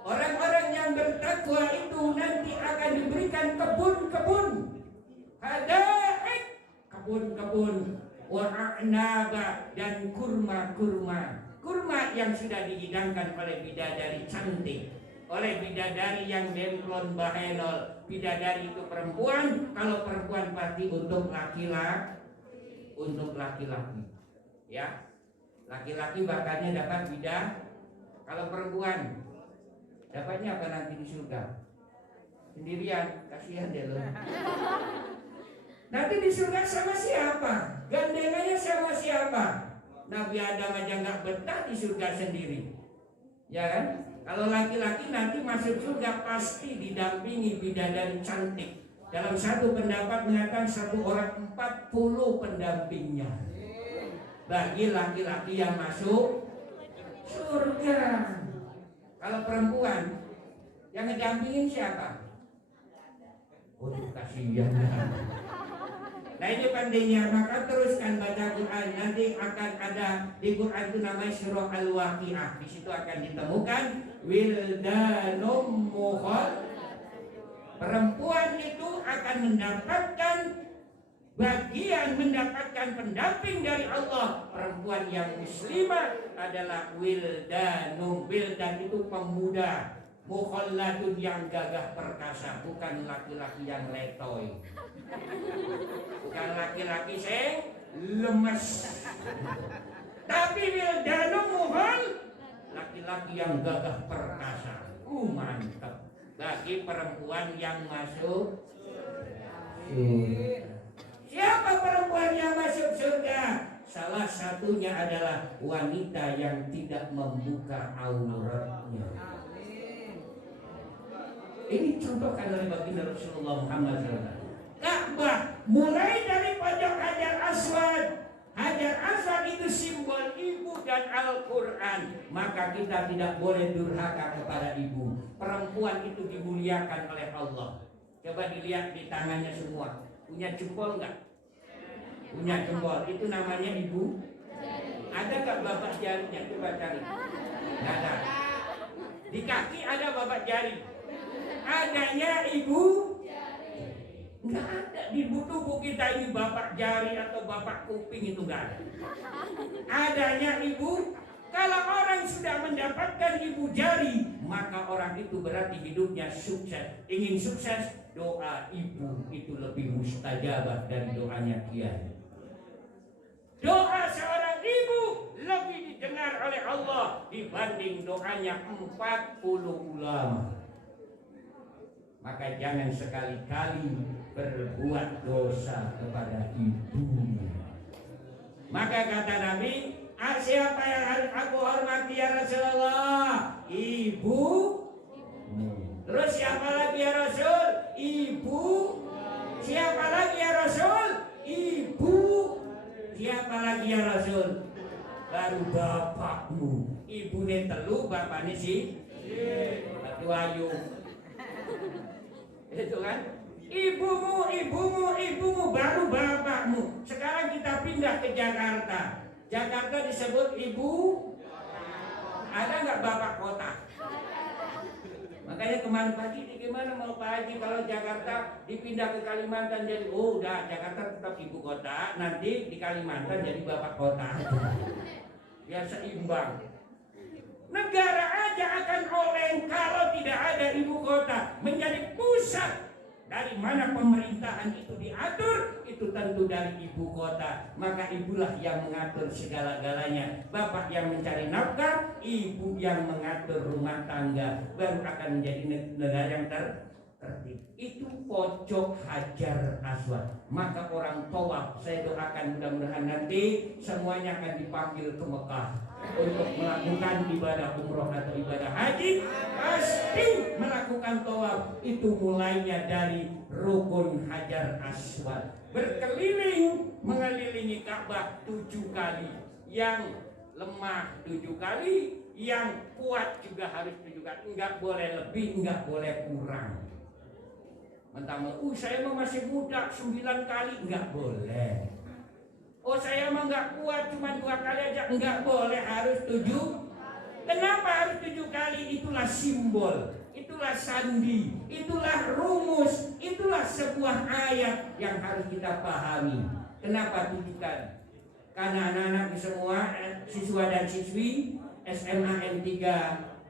orang-orang yang bertakwa itu nanti akan diberikan kebun-kebun hadaik, kebun-kebun wa a'naba dan kurma-kurma. Kurma yang sudah dihidangkan oleh bidadari cantik, oleh bidadari yang demplon bahenol. Bidadari itu perempuan, kalau perempuan pasti untuk laki-laki, ya. Laki-laki bakatnya dapat bidah. Kalau perempuan dapatnya apa nanti di surga? Sendirian, kasihan deh lo. Nanti di surga sama siapa? Gandengannya sama siapa? Nabi Adam aja nggak betah di surga sendiri, ya kan? Kalau laki-laki nanti masuk surga pasti didampingi bidadari cantik. Dalam satu pendapat mengatakan satu orang 40 pendampingnya. Bagi laki-laki yang masuk surga. Kalau perempuan yang ngedampingin siapa? Oh, kasihan. Nah ini pentingnya, maka teruskan baca Quran. Nanti akan ada di Quran itu namanya surah Al-Waqi'ah. Di situ akan ditemukan wildanum mukhal. Perempuan itu akan mendapatkan bagian, mendapatkan pendamping dari Allah. Perempuan yang muslimah adalah wildanum. Wildan itu pemuda, mukhalladun yang gagah perkasa, bukan laki-laki yang letoy. Bukan laki-laki sing lemes. Tapi wildanu muhal, laki-laki yang gagah perkasa. Mantap. Bagi perempuan yang masuk surga. Siapa perempuan yang masuk surga? Salah satunya adalah wanita yang tidak membuka auratnya. Ini contohkan oleh baginda Rasulullah Muhammad SAW. Ka'bah mulai dari pojok Hajar Aswad. Hajar Aswad itu simbol ibu dan Al-Quran. Maka kita tidak boleh durhaka kepada ibu. Perempuan itu dimuliakan oleh Allah. Coba dilihat di tangannya semua. Punya jempol enggak? Punya jempol. Itu namanya ibu. Ada enggak bapak jarinya? Coba cari. Enggak ada. Di kaki ada bapak jari. Adanya ibu. Nggak ada di tubuh kita ini bapak jari atau bapak kuping, itu nggak ada. Adanya ibu. Kalau orang sudah mendapatkan ibu jari, maka orang itu berarti hidupnya sukses. Ingin sukses, doa ibu itu lebih mustajabah dari doanya kiai. Doa seorang ibu lebih didengar oleh Allah dibanding doanya 40 ulama. Maka jangan sekali-kali berbuat dosa kepada ibunya. Maka kata Nabi, siapa yang harus aku hormati ya Rasulullah? Ibu. Terus siapa lagi ya Rasul? Ibu. Siapa lagi ya Rasul? Ibu. Siapa lagi ya Rasul? Baru bapakmu. Ibunya telu, bapaknya si Batu Ayu. Itu kan? Ibumu, baru bapakmu. Sekarang kita pindah ke Jakarta. Jakarta disebut ibu. Ada nggak bapak kota? Makanya kemarin pagi gimana mau Pak Haji kalau Jakarta dipindah ke Kalimantan jadi udah Jakarta tetap ibu kota, nanti di Kalimantan jadi bapak kota. Biar seimbang. Negara aja akan oleng kalau tidak ada ibu kota. Menjadi pusat dari mana pemerintahan itu diatur, itu tentu dari ibu kota. Maka ibulah yang mengatur segala-galanya. Bapak yang mencari nafkah, ibu yang mengatur rumah tangga. Baru akan menjadi negara yang tertib. Itu pojok Hajar Aswad. Maka orang tawaf, saya doakan mudah-mudahan nanti semuanya akan dipanggil ke Mekah untuk melakukan ibadah umroh atau ibadah haji. Pasti melakukan tawaf. Itu mulainya dari rukun Hajar Aswad, berkeliling mengelilingi Ka'bah 7 kali. Yang lemah 7 kali, yang kuat juga harus 7 kali. Enggak boleh lebih, enggak boleh kurang. Mentang-mentang, saya masih muda 9 kali, enggak boleh. Oh saya mah enggak kuat, cuma 2 kali aja, enggak boleh, harus 7. Kenapa harus 7 kali? Itulah simbol, itulah sandi, itulah rumus, itulah sebuah ayat yang harus kita pahami. Kenapa 7 kali? Karena anak-anak semua, siswa dan siswi SMA N3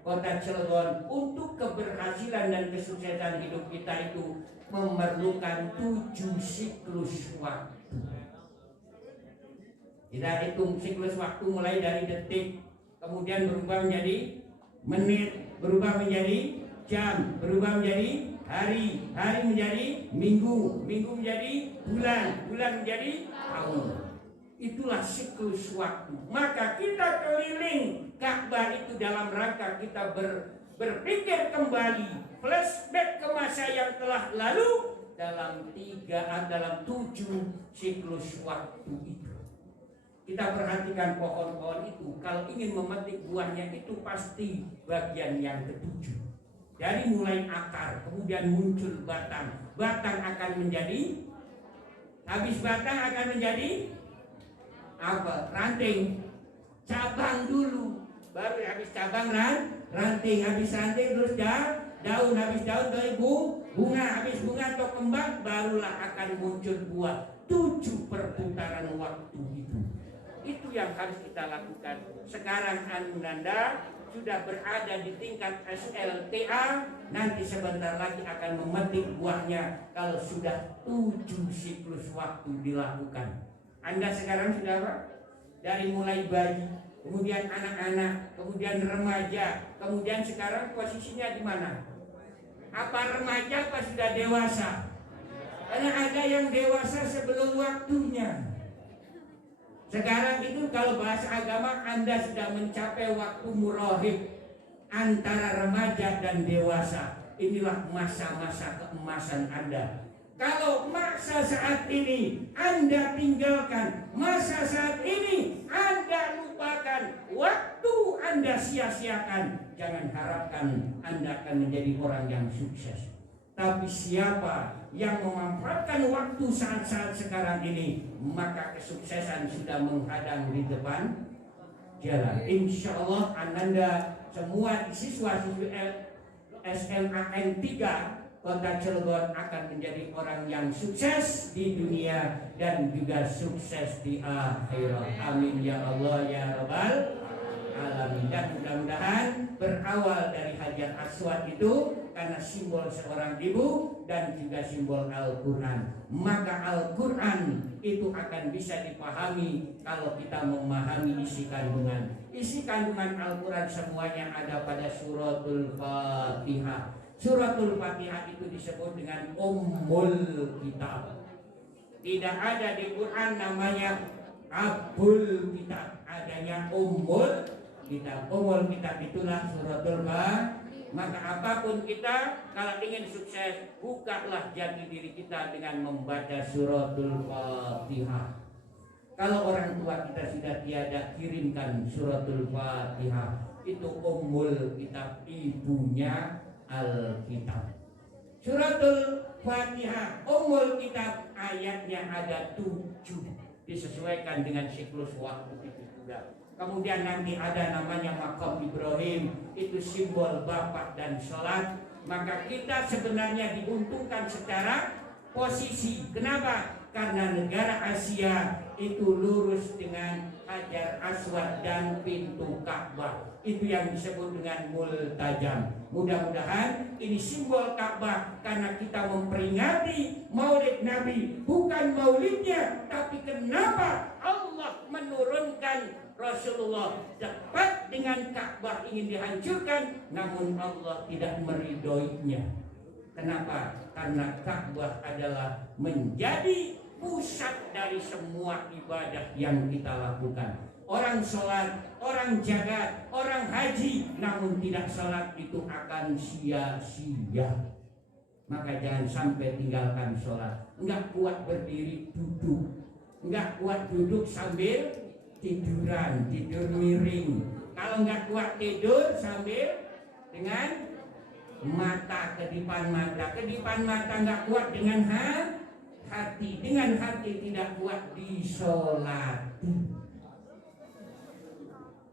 Kota Cilegon, untuk keberhasilan dan kesuksesan hidup kita itu memerlukan 7 siklus waktu. Kita hitung siklus waktu mulai dari detik, kemudian berubah menjadi menit, berubah menjadi jam, berubah menjadi hari, hari menjadi minggu, minggu menjadi bulan, bulan menjadi tahun. Itulah siklus waktu. Maka kita keliling Ka'bah itu dalam rangka kita berpikir kembali, flashback ke masa yang telah lalu dalam 7 siklus waktu itu. Kita perhatikan pohon-pohon itu, kalau ingin memetik buahnya itu pasti bagian yang ketujuh. Dari mulai akar, kemudian muncul batang. Batang akan menjadi, habis batang akan menjadi apa? Ranting. Cabang dulu, baru habis cabang ranting, habis ranting terus daun, habis daun dari bunga, habis bunga atau kembang, barulah akan muncul buah. 7 perputaran waktu itu. Itu yang harus kita lakukan. Sekarang Ananda sudah berada di tingkat SLTA, nanti sebentar lagi akan memetik buahnya kalau sudah 7 siklus waktu dilakukan. Anda sekarang sudah apa? Dari mulai bayi, kemudian anak-anak, kemudian remaja, kemudian sekarang posisinya di mana? Apa remaja apa sudah dewasa? Karena ada yang dewasa sebelum waktunya. Sekarang itu kalau bahasa agama Anda sudah mencapai waktu murahib, antara remaja dan dewasa. Inilah masa-masa keemasan Anda. Kalau masa saat ini Anda tinggalkan, masa saat ini Anda lupakan, waktu Anda sia-siakan, jangan harapkan Anda akan menjadi orang yang sukses. Tapi siapa yang memanfaatkan waktu saat-saat sekarang ini, maka kesuksesan sudah menghadang di depan jalan. Insya Allah Ananda semua siswa-siswi SMAN 3 Kota Cilegon akan menjadi orang yang sukses di dunia dan juga sukses di akhirat. Amin ya Allah ya Rabbal alamin. Dan mudah-mudahan berawal dari Hajar Aswad itu karena simbol seorang ibu dan juga simbol Al-Quran. Maka Al-Quran itu akan bisa dipahami kalau kita memahami isi kandungan. Isi kandungan Al-Quran semuanya ada pada suratul Fatihah. Suratul Fatihah itu disebut dengan Ummul Kitab. Tidak ada di Quran namanya Abul Kitab, adanya Ummul Kitab. Ummul Kitab itulah suratul Fatihah. Maka apapun kita kalau ingin sukses, bukalah jati diri kita dengan membaca suratul Fatihah. Kalau orang tua kita sudah tiada, kirimkan suratul Fatihah. Itu Ummul Kitab, ibunya Alkitab. Suratul Fatihah, Ummul Kitab, ayatnya ada 7, disesuaikan dengan siklus waktu itu juga. Kemudian nanti ada namanya Maqam Ibrahim, itu simbol bapak dan sholat. Maka kita sebenarnya diuntungkan secara posisi. Kenapa? Karena negara Asia itu lurus dengan Hajar Aswad dan pintu Ka'bah. Itu yang disebut dengan multajam. Mudah-mudahan ini simbol Ka'bah karena kita memperingati Maulid Nabi, bukan maulidnya, tapi kenapa Allah menurunkan Rasulullah tepat dengan Ka'bah ingin dihancurkan, namun Allah tidak meridhoinya. Kenapa? Karena Ka'bah adalah menjadi pusat dari semua ibadah yang kita lakukan. Orang sholat, orang jagat, orang haji, namun tidak sholat itu akan sia-sia. Maka jangan sampai tinggalkan sholat. Enggak kuat berdiri, duduk. Enggak kuat duduk sambil tiduran, tidur miring. Kalau enggak kuat tidur sambil dengan mata, kedipan mata enggak kuat dengan hati, dengan hati tidak kuat disolati.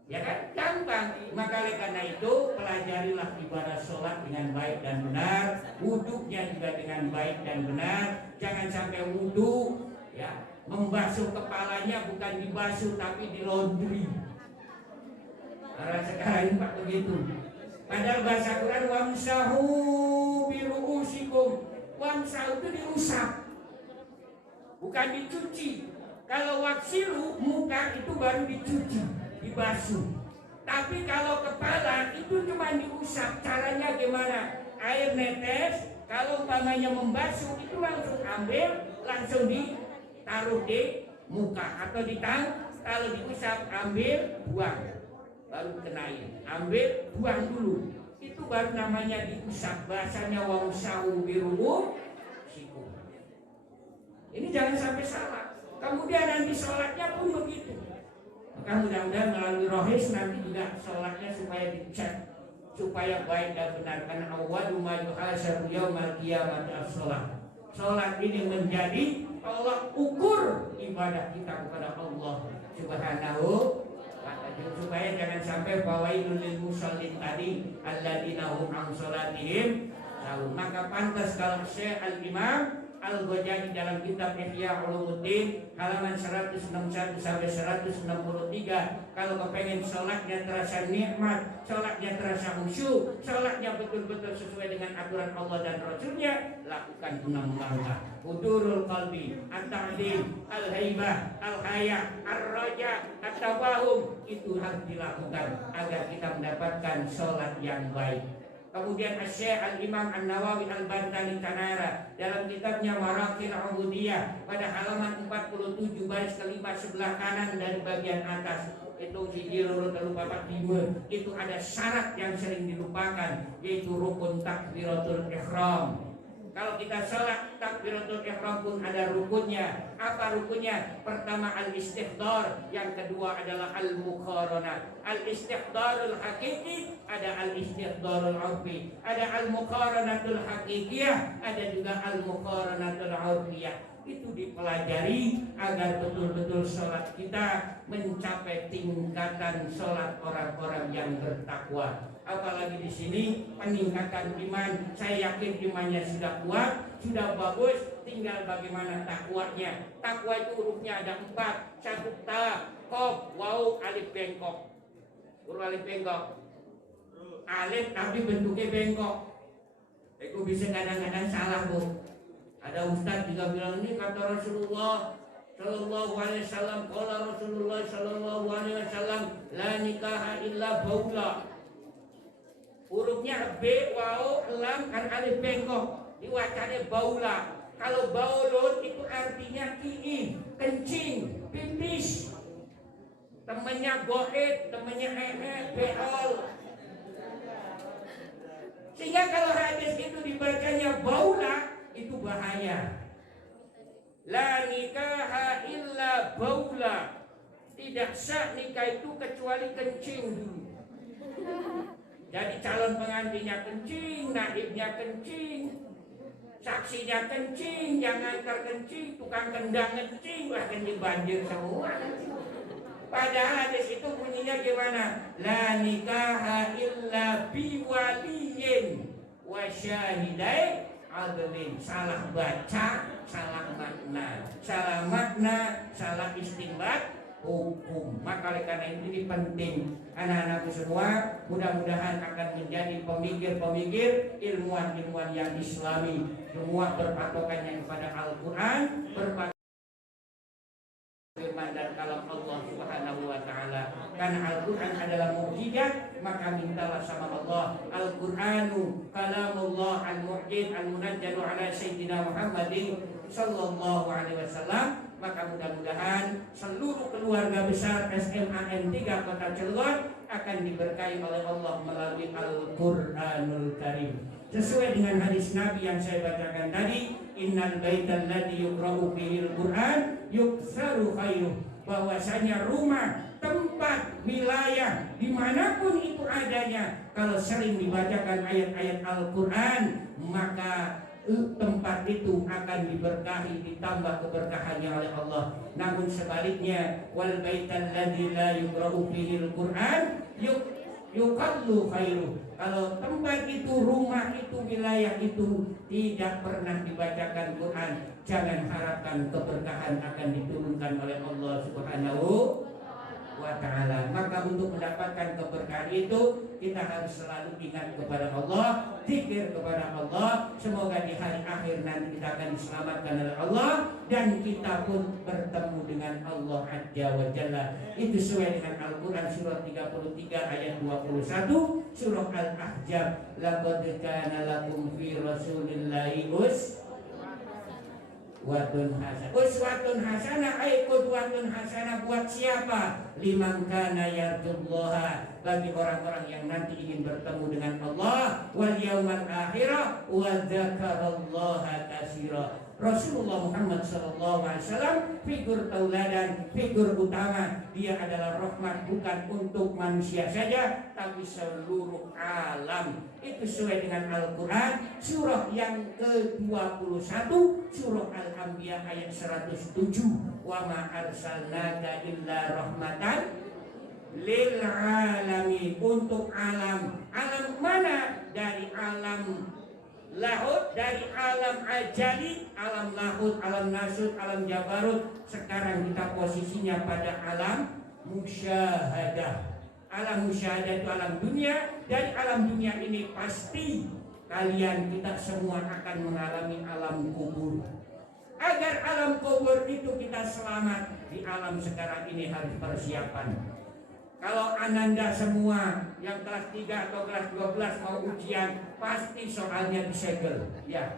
Ya kan, gampang. Maka oleh karena itu pelajarilah ibadah sholat dengan baik dan benar, wuduknya juga dengan baik dan benar. Jangan sampai wuduk ya membasuh kepalanya bukan dibasuh tapi di laundry. Karena sekarang Pak begitu. Padahal bahasa Quran wamsahu biru'usikum. Wamsahu itu diusap, bukan dicuci. Kalau waksilu muka itu baru dicuci, dibasuh. Tapi kalau kepala itu cuma diusap. Caranya gimana? Air netes, kalau umpamanya membasuh itu langsung ambil, langsung ditaruh di muka atau di tangan. Kalau diusap ambil, buang, baru kenain. Ambil, buang dulu. Itu baru namanya diusap. Bahasanya wamsahu biru'usikum. Ini jangan sampai salah. Kemudian nanti sholatnya pun begitu. Maka mudah-mudahan melalui rohis nanti juga sholatnya supaya dicek, supaya baik dan benar. Karena awwalu ma yuhasabu yaumal qiyamati as-sholat. Sholat ini menjadi tolak ukur ibadah kita kepada Allah Subhanahu wa ta'ala. Supaya jangan sampai fawailul lil musallin tadi alladzina hum an sholatihim sahun. Maka pantas kalau Syekh Al-Imam Al-Ghazali dalam kitab Ihya Ulumuddin halaman 161 sampai 163, kalau kepengen sholatnya terasa nikmat, sholatnya terasa khusyuk, sholatnya betul-betul sesuai dengan aturan Allah dan Rasulnya, lakukan guna-guna hudurul qalbi, at-ta'lim, al-haibah, al-haya, ar-raja, at-tawahum. Itu harus dilakukan agar kita mendapatkan sholat yang baik. Kemudian Syekh Al-Imam An-Nawawi Al-Bantani Tanara dalam kitabnya Maraqil Ubudiyah pada halaman 47 baris kelima sebelah kanan dari bagian atas, itu hijrul lupa timur, itu ada syarat yang sering dilupakan, yaitu rukun takbiratul ihram. Kalau kita sholat takbiratul ihram pun ada rukunnya. Apa rukunnya? Pertama al-istihdar, yang kedua adalah al-muqaranah. Al-istihdarul hakiki, ada al-istihdarul urfi, ada al-muqaranatul hakikiyah, ada juga al-muqaranatul urfiyah. Itu dipelajari agar betul-betul sholat kita mencapai tingkatan sholat orang-orang yang bertakwa. Apalagi di sini peningkatan iman, saya yakin imannya sudah kuat, sudah bagus, tinggal bagaimana takwanya. Takwa itu hurufnya ada 4, 1 ta, qaf, waw, alif bengkok. Huruf alif bengkok. Alif tapi bentuknya bengkok. Itu bisa kadang-kadang salah, Bu. Ada ustaz juga bilang, ini kata Rasulullah sallallahu alaihi wasallam, qala Rasulullah sallallahu alaihi wasallam, la nikaha illa baula. Hurufnya B, waw, lam, kan alif bengkok, diwacanya baula. Kalau baulun itu artinya kiin, kencing, pipis. Temennya goet, temennya beol. Sehingga kalau hadis itu dibacanya baula, itu bahaya. La nikaha illa baula. Tidak sah nikah itu kecuali kencing dulu. Jadi calon pengantinnya kencing, naibnya kencing, saksinya kencing, yang ngantar kencing, tukang kendang kencing, wah kencing banjir semua. Padahal hadis itu bunyinya gimana? La nikaha illa biwaliyin wa syahidai adlin. Salah baca, salah makna, salah istinbat hukum. Maka oleh karena ini penting anak-anakku semua mudah-mudahan akan menjadi pemikir-pemikir, ilmuwan-ilmuwan yang islami, semua berpatokannya kepada Al-Quran, berpatokan firman dan kalam Allah Subhanahu wa ta'ala. Karena Al-Quran adalah mukjizat, maka mintalah sama Allah. Al-Quranu kalamullah al-mu'jid al-munajjalu ala sayyidina Muhammadin sallallahu alaihi wasallam. Maka mudah-mudahan seluruh keluarga besar SMAN 3 Kota Cilegon akan diberkahi oleh Allah melalui Al-Quranul Karim. Sesuai dengan hadis Nabi yang saya bacakan tadi, innal baital ladzi yuqra'u fihil Qur'an yuktsaru khairuh. Bahwasanya rumah, tempat, wilayah dimanapun itu adanya, kalau sering dibacakan ayat-ayat Al-Quran, maka tempat itu akan diberkahi, ditambah keberkahannya oleh Allah. Namun sebaliknya, wal baital ladzi la yuqra'u fihil Qur'an yuqallu khairuh. Kalau tempat itu, rumah itu, wilayah itu tidak pernah dibacakan Quran, jangan harapkan keberkahan akan diturunkan oleh Allah Subhanahu wa wa ta'ala. Maka untuk mendapatkan keberkahan itu kita harus selalu ingat kepada Allah, zikir kepada Allah. Semoga di hari akhir nanti kita akan diselamatkan oleh Allah dan kita pun bertemu dengan Allah Azza wa Jalla. Itu sesuai dengan Al-Quran surah 33 ayat 21, surah Al-Ahzab, laqad kana lakum fi rasulillahi uswatun hasanah, ay qudwatun hasanah buat siapa? Liman kana yarjullaha, bagi orang-orang yang nanti ingin bertemu dengan Allah wal yaumal akhirah wa dzakarallaha katsira. Rasulullah Muhammad SAW figur tauladan, figur utama. Dia adalah rahmat bukan untuk manusia saja tapi seluruh alam. Itu sesuai dengan Al-Quran surah yang ke-21, surah Al-Anbiya ayat 107. Wa ma arsalnaka illa rahmatan lil alamin, untuk alam. Alam mana? Dari alam lahut, dari alam ajali, alam lahut, alam nasut, alam jabarut. Sekarang kita posisinya pada alam musyahadah. Alam musyahadah itu alam dunia. Dari alam dunia ini pasti kalian, kita semua akan mengalami alam kubur. Agar alam kubur itu kita selamat, di alam sekarang ini harus persiapan. Kalau ananda semua yang kelas 3 atau kelas 12 mau ujian, pasti soalnya disegel. Ya,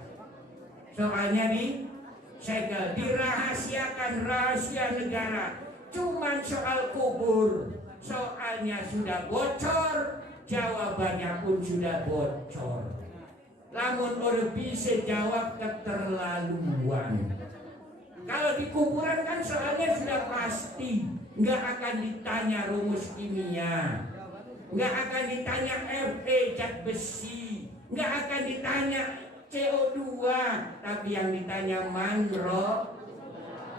soalnya disegel, dirahasiakan, rahasia negara. Cuman soal kubur, soalnya sudah bocor, jawabannya pun sudah bocor. Lamun orang bisa jawab keterlaluan. Kalau di kuburan kan soalnya sudah pasti, nggak akan ditanya rumus kimia, nggak akan ditanya Fe zat besi, nggak akan ditanya CO2, tapi yang ditanya manro,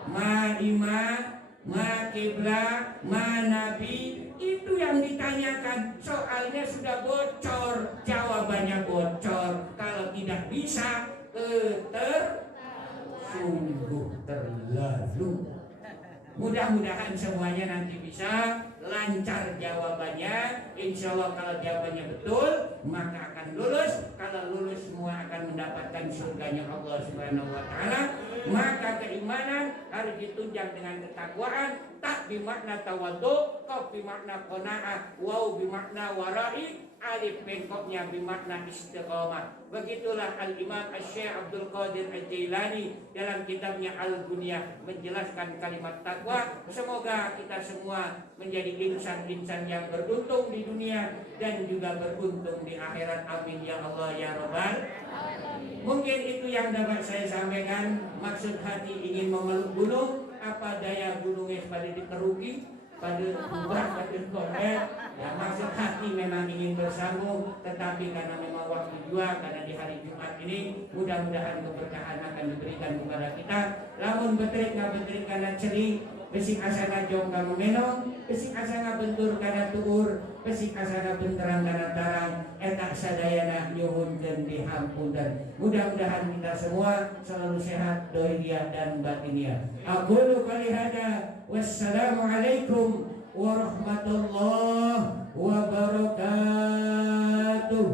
ma iman, ma kibla, ma nabi, itu yang ditanyakan. Soalnya sudah bocor, jawabannya bocor. Kalau tidak bisa, sungguh terlalu. Mudah-mudahan semuanya nanti bisa lancar jawabannya. Insya Allah kalau jawabannya betul maka akan lulus. Kalau lulus semua akan mendapatkan surganya Allah Subhanahu wa Ta'ala. Maka keimanan harus ditunjang dengan ketakwaan. Tak bimakna tawadhu, qaf bimakna qanaah, waw bimakna warai, alif bengkoknya bimakna istiqamah. Begitulah Al-Imam Asy-Syaikh Abdul Qadir Al-Jailani dalam kitabnya Al-Ghunyah menjelaskan kalimat takwa. Semoga kita semua menjadi insan-insan yang beruntung di dunia dan juga beruntung di akhirat. Amin ya Allah ya Rabbal alamin. Mungkin itu yang dapat saya sampaikan. Maksud hati ingin memeluk gunung, apa daya gunungnya pada diteruki, pada buah, pada korek. Ya, maksud hati memang ingin bersambung, tetapi karena memang waktu jua, karena di hari Jumat ini mudah-mudahan keberkahan akan diberikan kepada kita. Lamun betrik ngabetrik karena ceri, besik asana jong kamu menong, besik asana bentur karena tuur, besik asana benterang karena tarang, etak sadayana nyuhun dan dihampunten. Mudah-mudahan kita semua selalu sehat dohiyah dan batiniah. Aqulu qali hada, wassalamualaikum warahmatullahi wabarakatuh.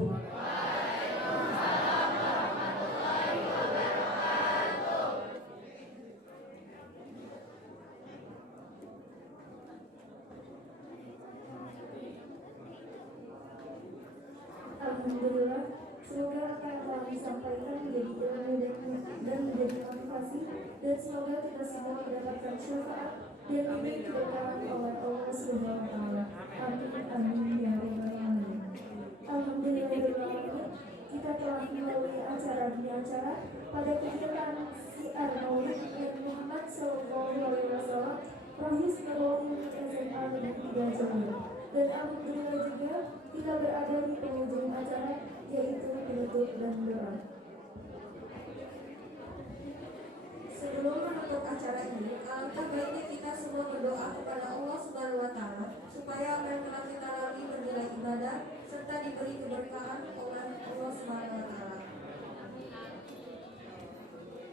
Alhamdulillah, semoga apa yang telah disampaikan menjadi ilmu dan menjadi motivasi, dan semoga kita semua mendapatkan syafaat dan diberi keberkahan oleh Allah Subhanahu wa Ta'ala. Amin amin ya rabbal alamin. Alhamdulillah, kita telah melalui acara demi acara pada kegiatan Syiar Maulid Nabi Muhammad Sallallahu Alaihi Wasallam, Rohis Nurul Ilmi SMA Negeri 3 Jember. Dan alhamdulillah juga kita berada di penghujung acara, yaitu penutup dan doa. Sebelum menutup acara ini, alangkah baiknya kita semua berdoa kepada Allah Subhanahu wa Ta'ala supaya apa yang telah kita lalui bernilai ibadah serta diberi keberkahan oleh Allah Subhanahu wa Ta'ala.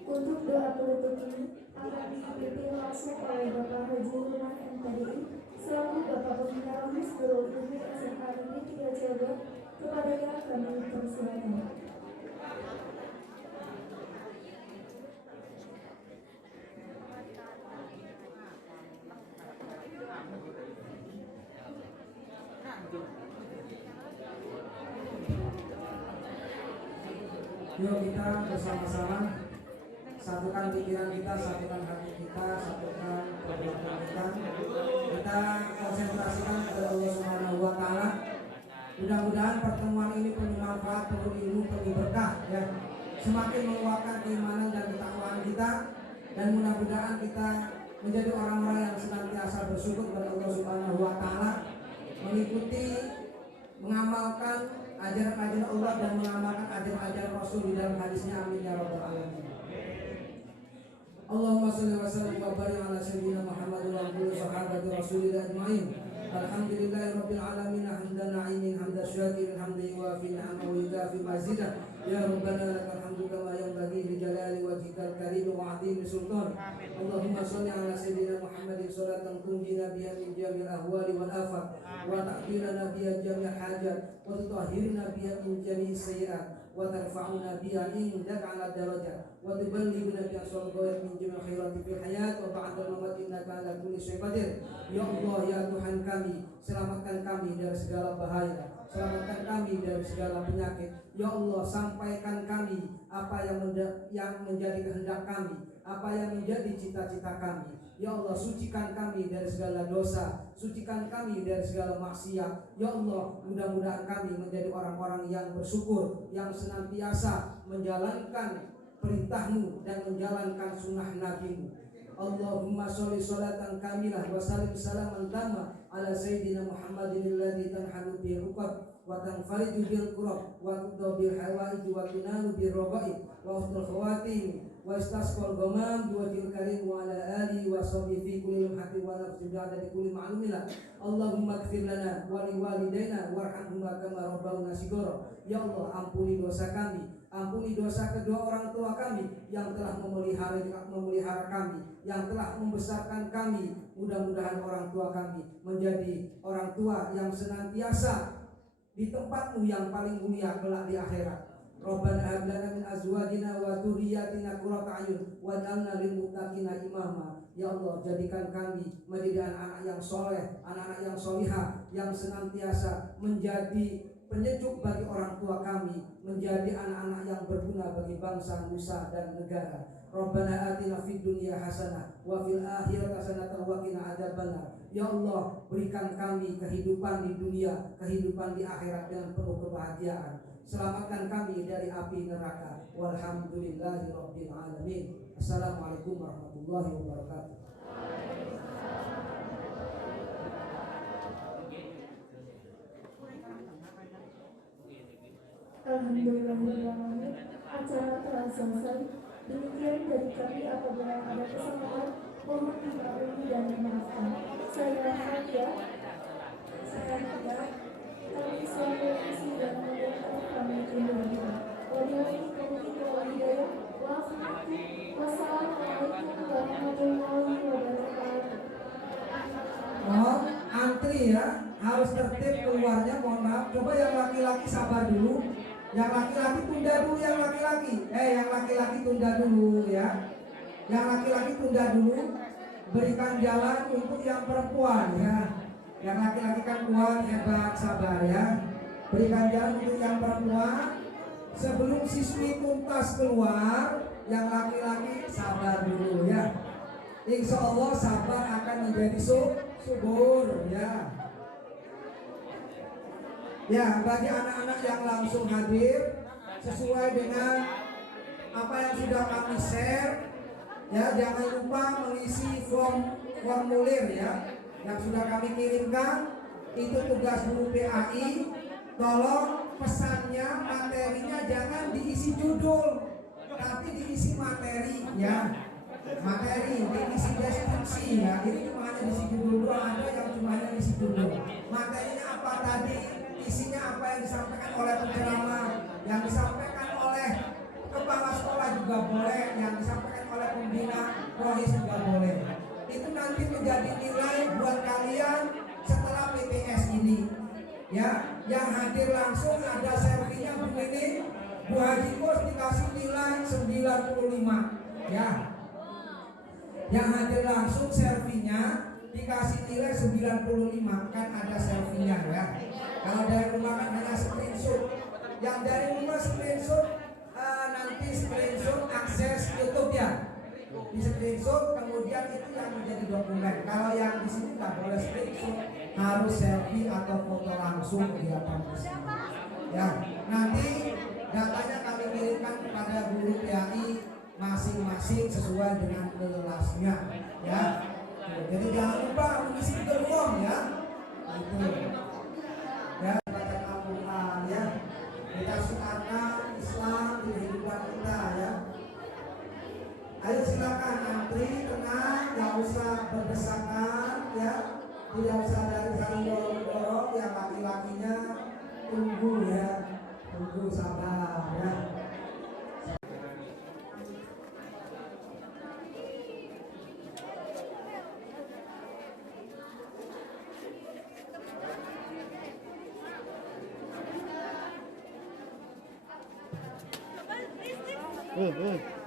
Untuk doa penutup ini akan dipimpin langsung oleh Bapak Haji Ruman MTDI selaku Bapak Pembina Rohis Nurul Ilmi SMA Negeri 3 Cilegon, kepadanya kami persilakan. Yuk kita bersama-sama satukan pikiran kita, satukan hati kita, satukan perbuatan kita. Kita konsentrasikan kepada Allah Subhanahu wa taala. Mudah-mudahan pertemuan ini penuh manfaat, penuh ilmu, penuh berkah ya. Semakin menguatkan keimanan dan ketakwaan kita, dan mudah-mudahan kita menjadi orang-orang yang senantiasa bersyukur kepada Allah Subhanahu wa taala, mengikuti, mengamalkan ajaran-ajaran Allah dan mengamalkan ajaran-ajaran Rasul di dalam hadisnya. Amin ya rabbal alamin. Allahumma shalli wa sallim wa barik ala sayyidina Muhammad wa ala sahabati Rasulillah ajmain. Alhamdulillahirabbil alamin, hamdan na'imin, hamdan syakirin, hamdan yuwafi ni'amahu wa yukafi mazidah. Ya rabbana lakal hamdu kama yanbaghi li jalali wajhikal karim wa 'azimi sultan. Allahumma shalli ala sayyidina Muhammadin sholatan tunjina biha min jamil ahwali wal afat wa ta'tilana biha jamil hajat wa tutahhirna biha min jami'is sayyi'at wa tarfa'una biha indaka 'ala darajat wa tuballighuna biha salawat min jamil khairati fil hayat wa ba'da mamat innaka 'ala kulli syai'in qadir. Ya Allah, ya Tuhan kami, selamatkan kami dari segala bahaya, selamatkan kami dari segala penyakit. Ya Allah, sampaikan kami apa yang menjadi kehendak kami, apa yang menjadi cita-cita kami. Ya Allah, sucikan kami dari segala dosa, sucikan kami dari segala maksiat. Ya Allah, mudah-mudahan kami menjadi orang-orang yang bersyukur, yang senantiasa menjalankan perintah-Mu dan menjalankan sunnah Nabi-Mu. Allahumma sholli sholatan kamilah wa sallim salaman tamma ala sayyidina Muhammadin alladhi tanhalu bil uqad wa tanfariju bil qurab wa tudau bil hawaij wa tunalu bil rabai wa husnul khawatim wa istasqal ghamam bi wajhil karim wa ala alihi wa sahbihi fi kulli lamhatin wa nafsin ba'da kulli ma'lumillah. Allahumma ighfir lana wa li walidayna warhamhuma kama rabbawna shighara. Ya Allah, ampuni dosa kami, ampuni dosa kedua orang tua kami yang telah memelihara kami, yang telah membesarkan kami. Mudah-mudahan orang tua kami menjadi orang tua yang senantiasa di tempat-Mu yang paling mulia kelak di akhirat. Rabbana hab lana min azwajina wa dzurriyyatina qurrata a'yun waj'alna lil muttaqina imama. Ya Allah, jadikan kami menjadi anak-anak yang soleh, anak-anak yang solihah, yang senantiasa menjadi penyejuk bagi orang tua kami, menjadi anak-anak yang berguna bagi bangsa, nusa dan negara. Rabbana atina fid dunya hasanah wa fil akhirati hasanah wa qina adzabannar. Ya Allah, berikan kami kehidupan di dunia, kehidupan di akhirat dengan penuh kebahagiaan. Selamatkan kami dari api neraka. Walhamdulillahirabbil alamin. Assalamualaikum warahmatullahi wabarakatuh. Alhamdulillahirrahmanirrahim. Acara telah selesai. Demikian dari kami, apabila ada kesalahan mohon dimaklumi dan dimaafkan. Saya Nadia, kami selalu isi dan mendengar kami Indonesia. Wassalamualaikum warahmatullahi wabarakatuh. Mohon antri ya, harus tertib keluarnya. Mohon maaf. Coba yang laki-laki sabar dulu. Yang laki-laki tunda dulu, yang laki-laki. Yang laki-laki tunda dulu ya. Yang laki-laki tunda dulu. Berikan jalan untuk yang perempuan ya. Yang laki-laki kan kuat, hebat, sabar ya. Berikan jalan untuk yang perempuan. Sebelum siswi tuntas keluar, yang laki-laki sabar dulu ya. Insya Allah sabar akan menjadi subur ya. Ya, bagi anak-anak yang langsung hadir sesuai dengan apa yang sudah kami share ya, jangan lupa mengisi formulir ya yang sudah kami kirimkan. Itu tugas guru PAI. Tolong pesannya, materinya jangan diisi judul, tapi diisi materi ya. Materi, diisi deskripsi ya. Ini cuma hanya diisi judul doang, ada yang cuma hanya diisi judul. Materinya apa tadi? Isinya apa yang disampaikan oleh penceramah, yang disampaikan oleh kepala sekolah juga boleh, yang disampaikan oleh pembina rohis juga boleh. Itu nanti menjadi nilai buat kalian Ya, yang hadir langsung ada selfie-nya begini. Bu Haji Bos dikasih nilai 95. Ya. Yang hadir langsung selfie-nya dikasih nilai 95, kan ada selfie-nya ya. Kalau dari rumah kan hanya screenshot. Yang dari rumah screenshot nanti screenshot akses YouTube ya. Di screenshot kemudian itu yang menjadi dokumen. Kalau yang di sini nggak boleh screenshot, harus selfie atau foto langsung kegiatan di sini. Ya, nanti datanya kami kirimkan kepada guru PAI masing-masing sesuai dengan kelasnya. Ya, jadi jangan lupa mengisi Google Form ya. Itu. Ya, baca Al-Quran ya. Kita siarkan Islam di kehidupan kita ya. Ayo silakan antri tenang, nggak usah berdesakan ya, tidak usah dari saling dorong-dorong, yang laki-lakinya tunggu ya, tunggu sabar ya. Hmm.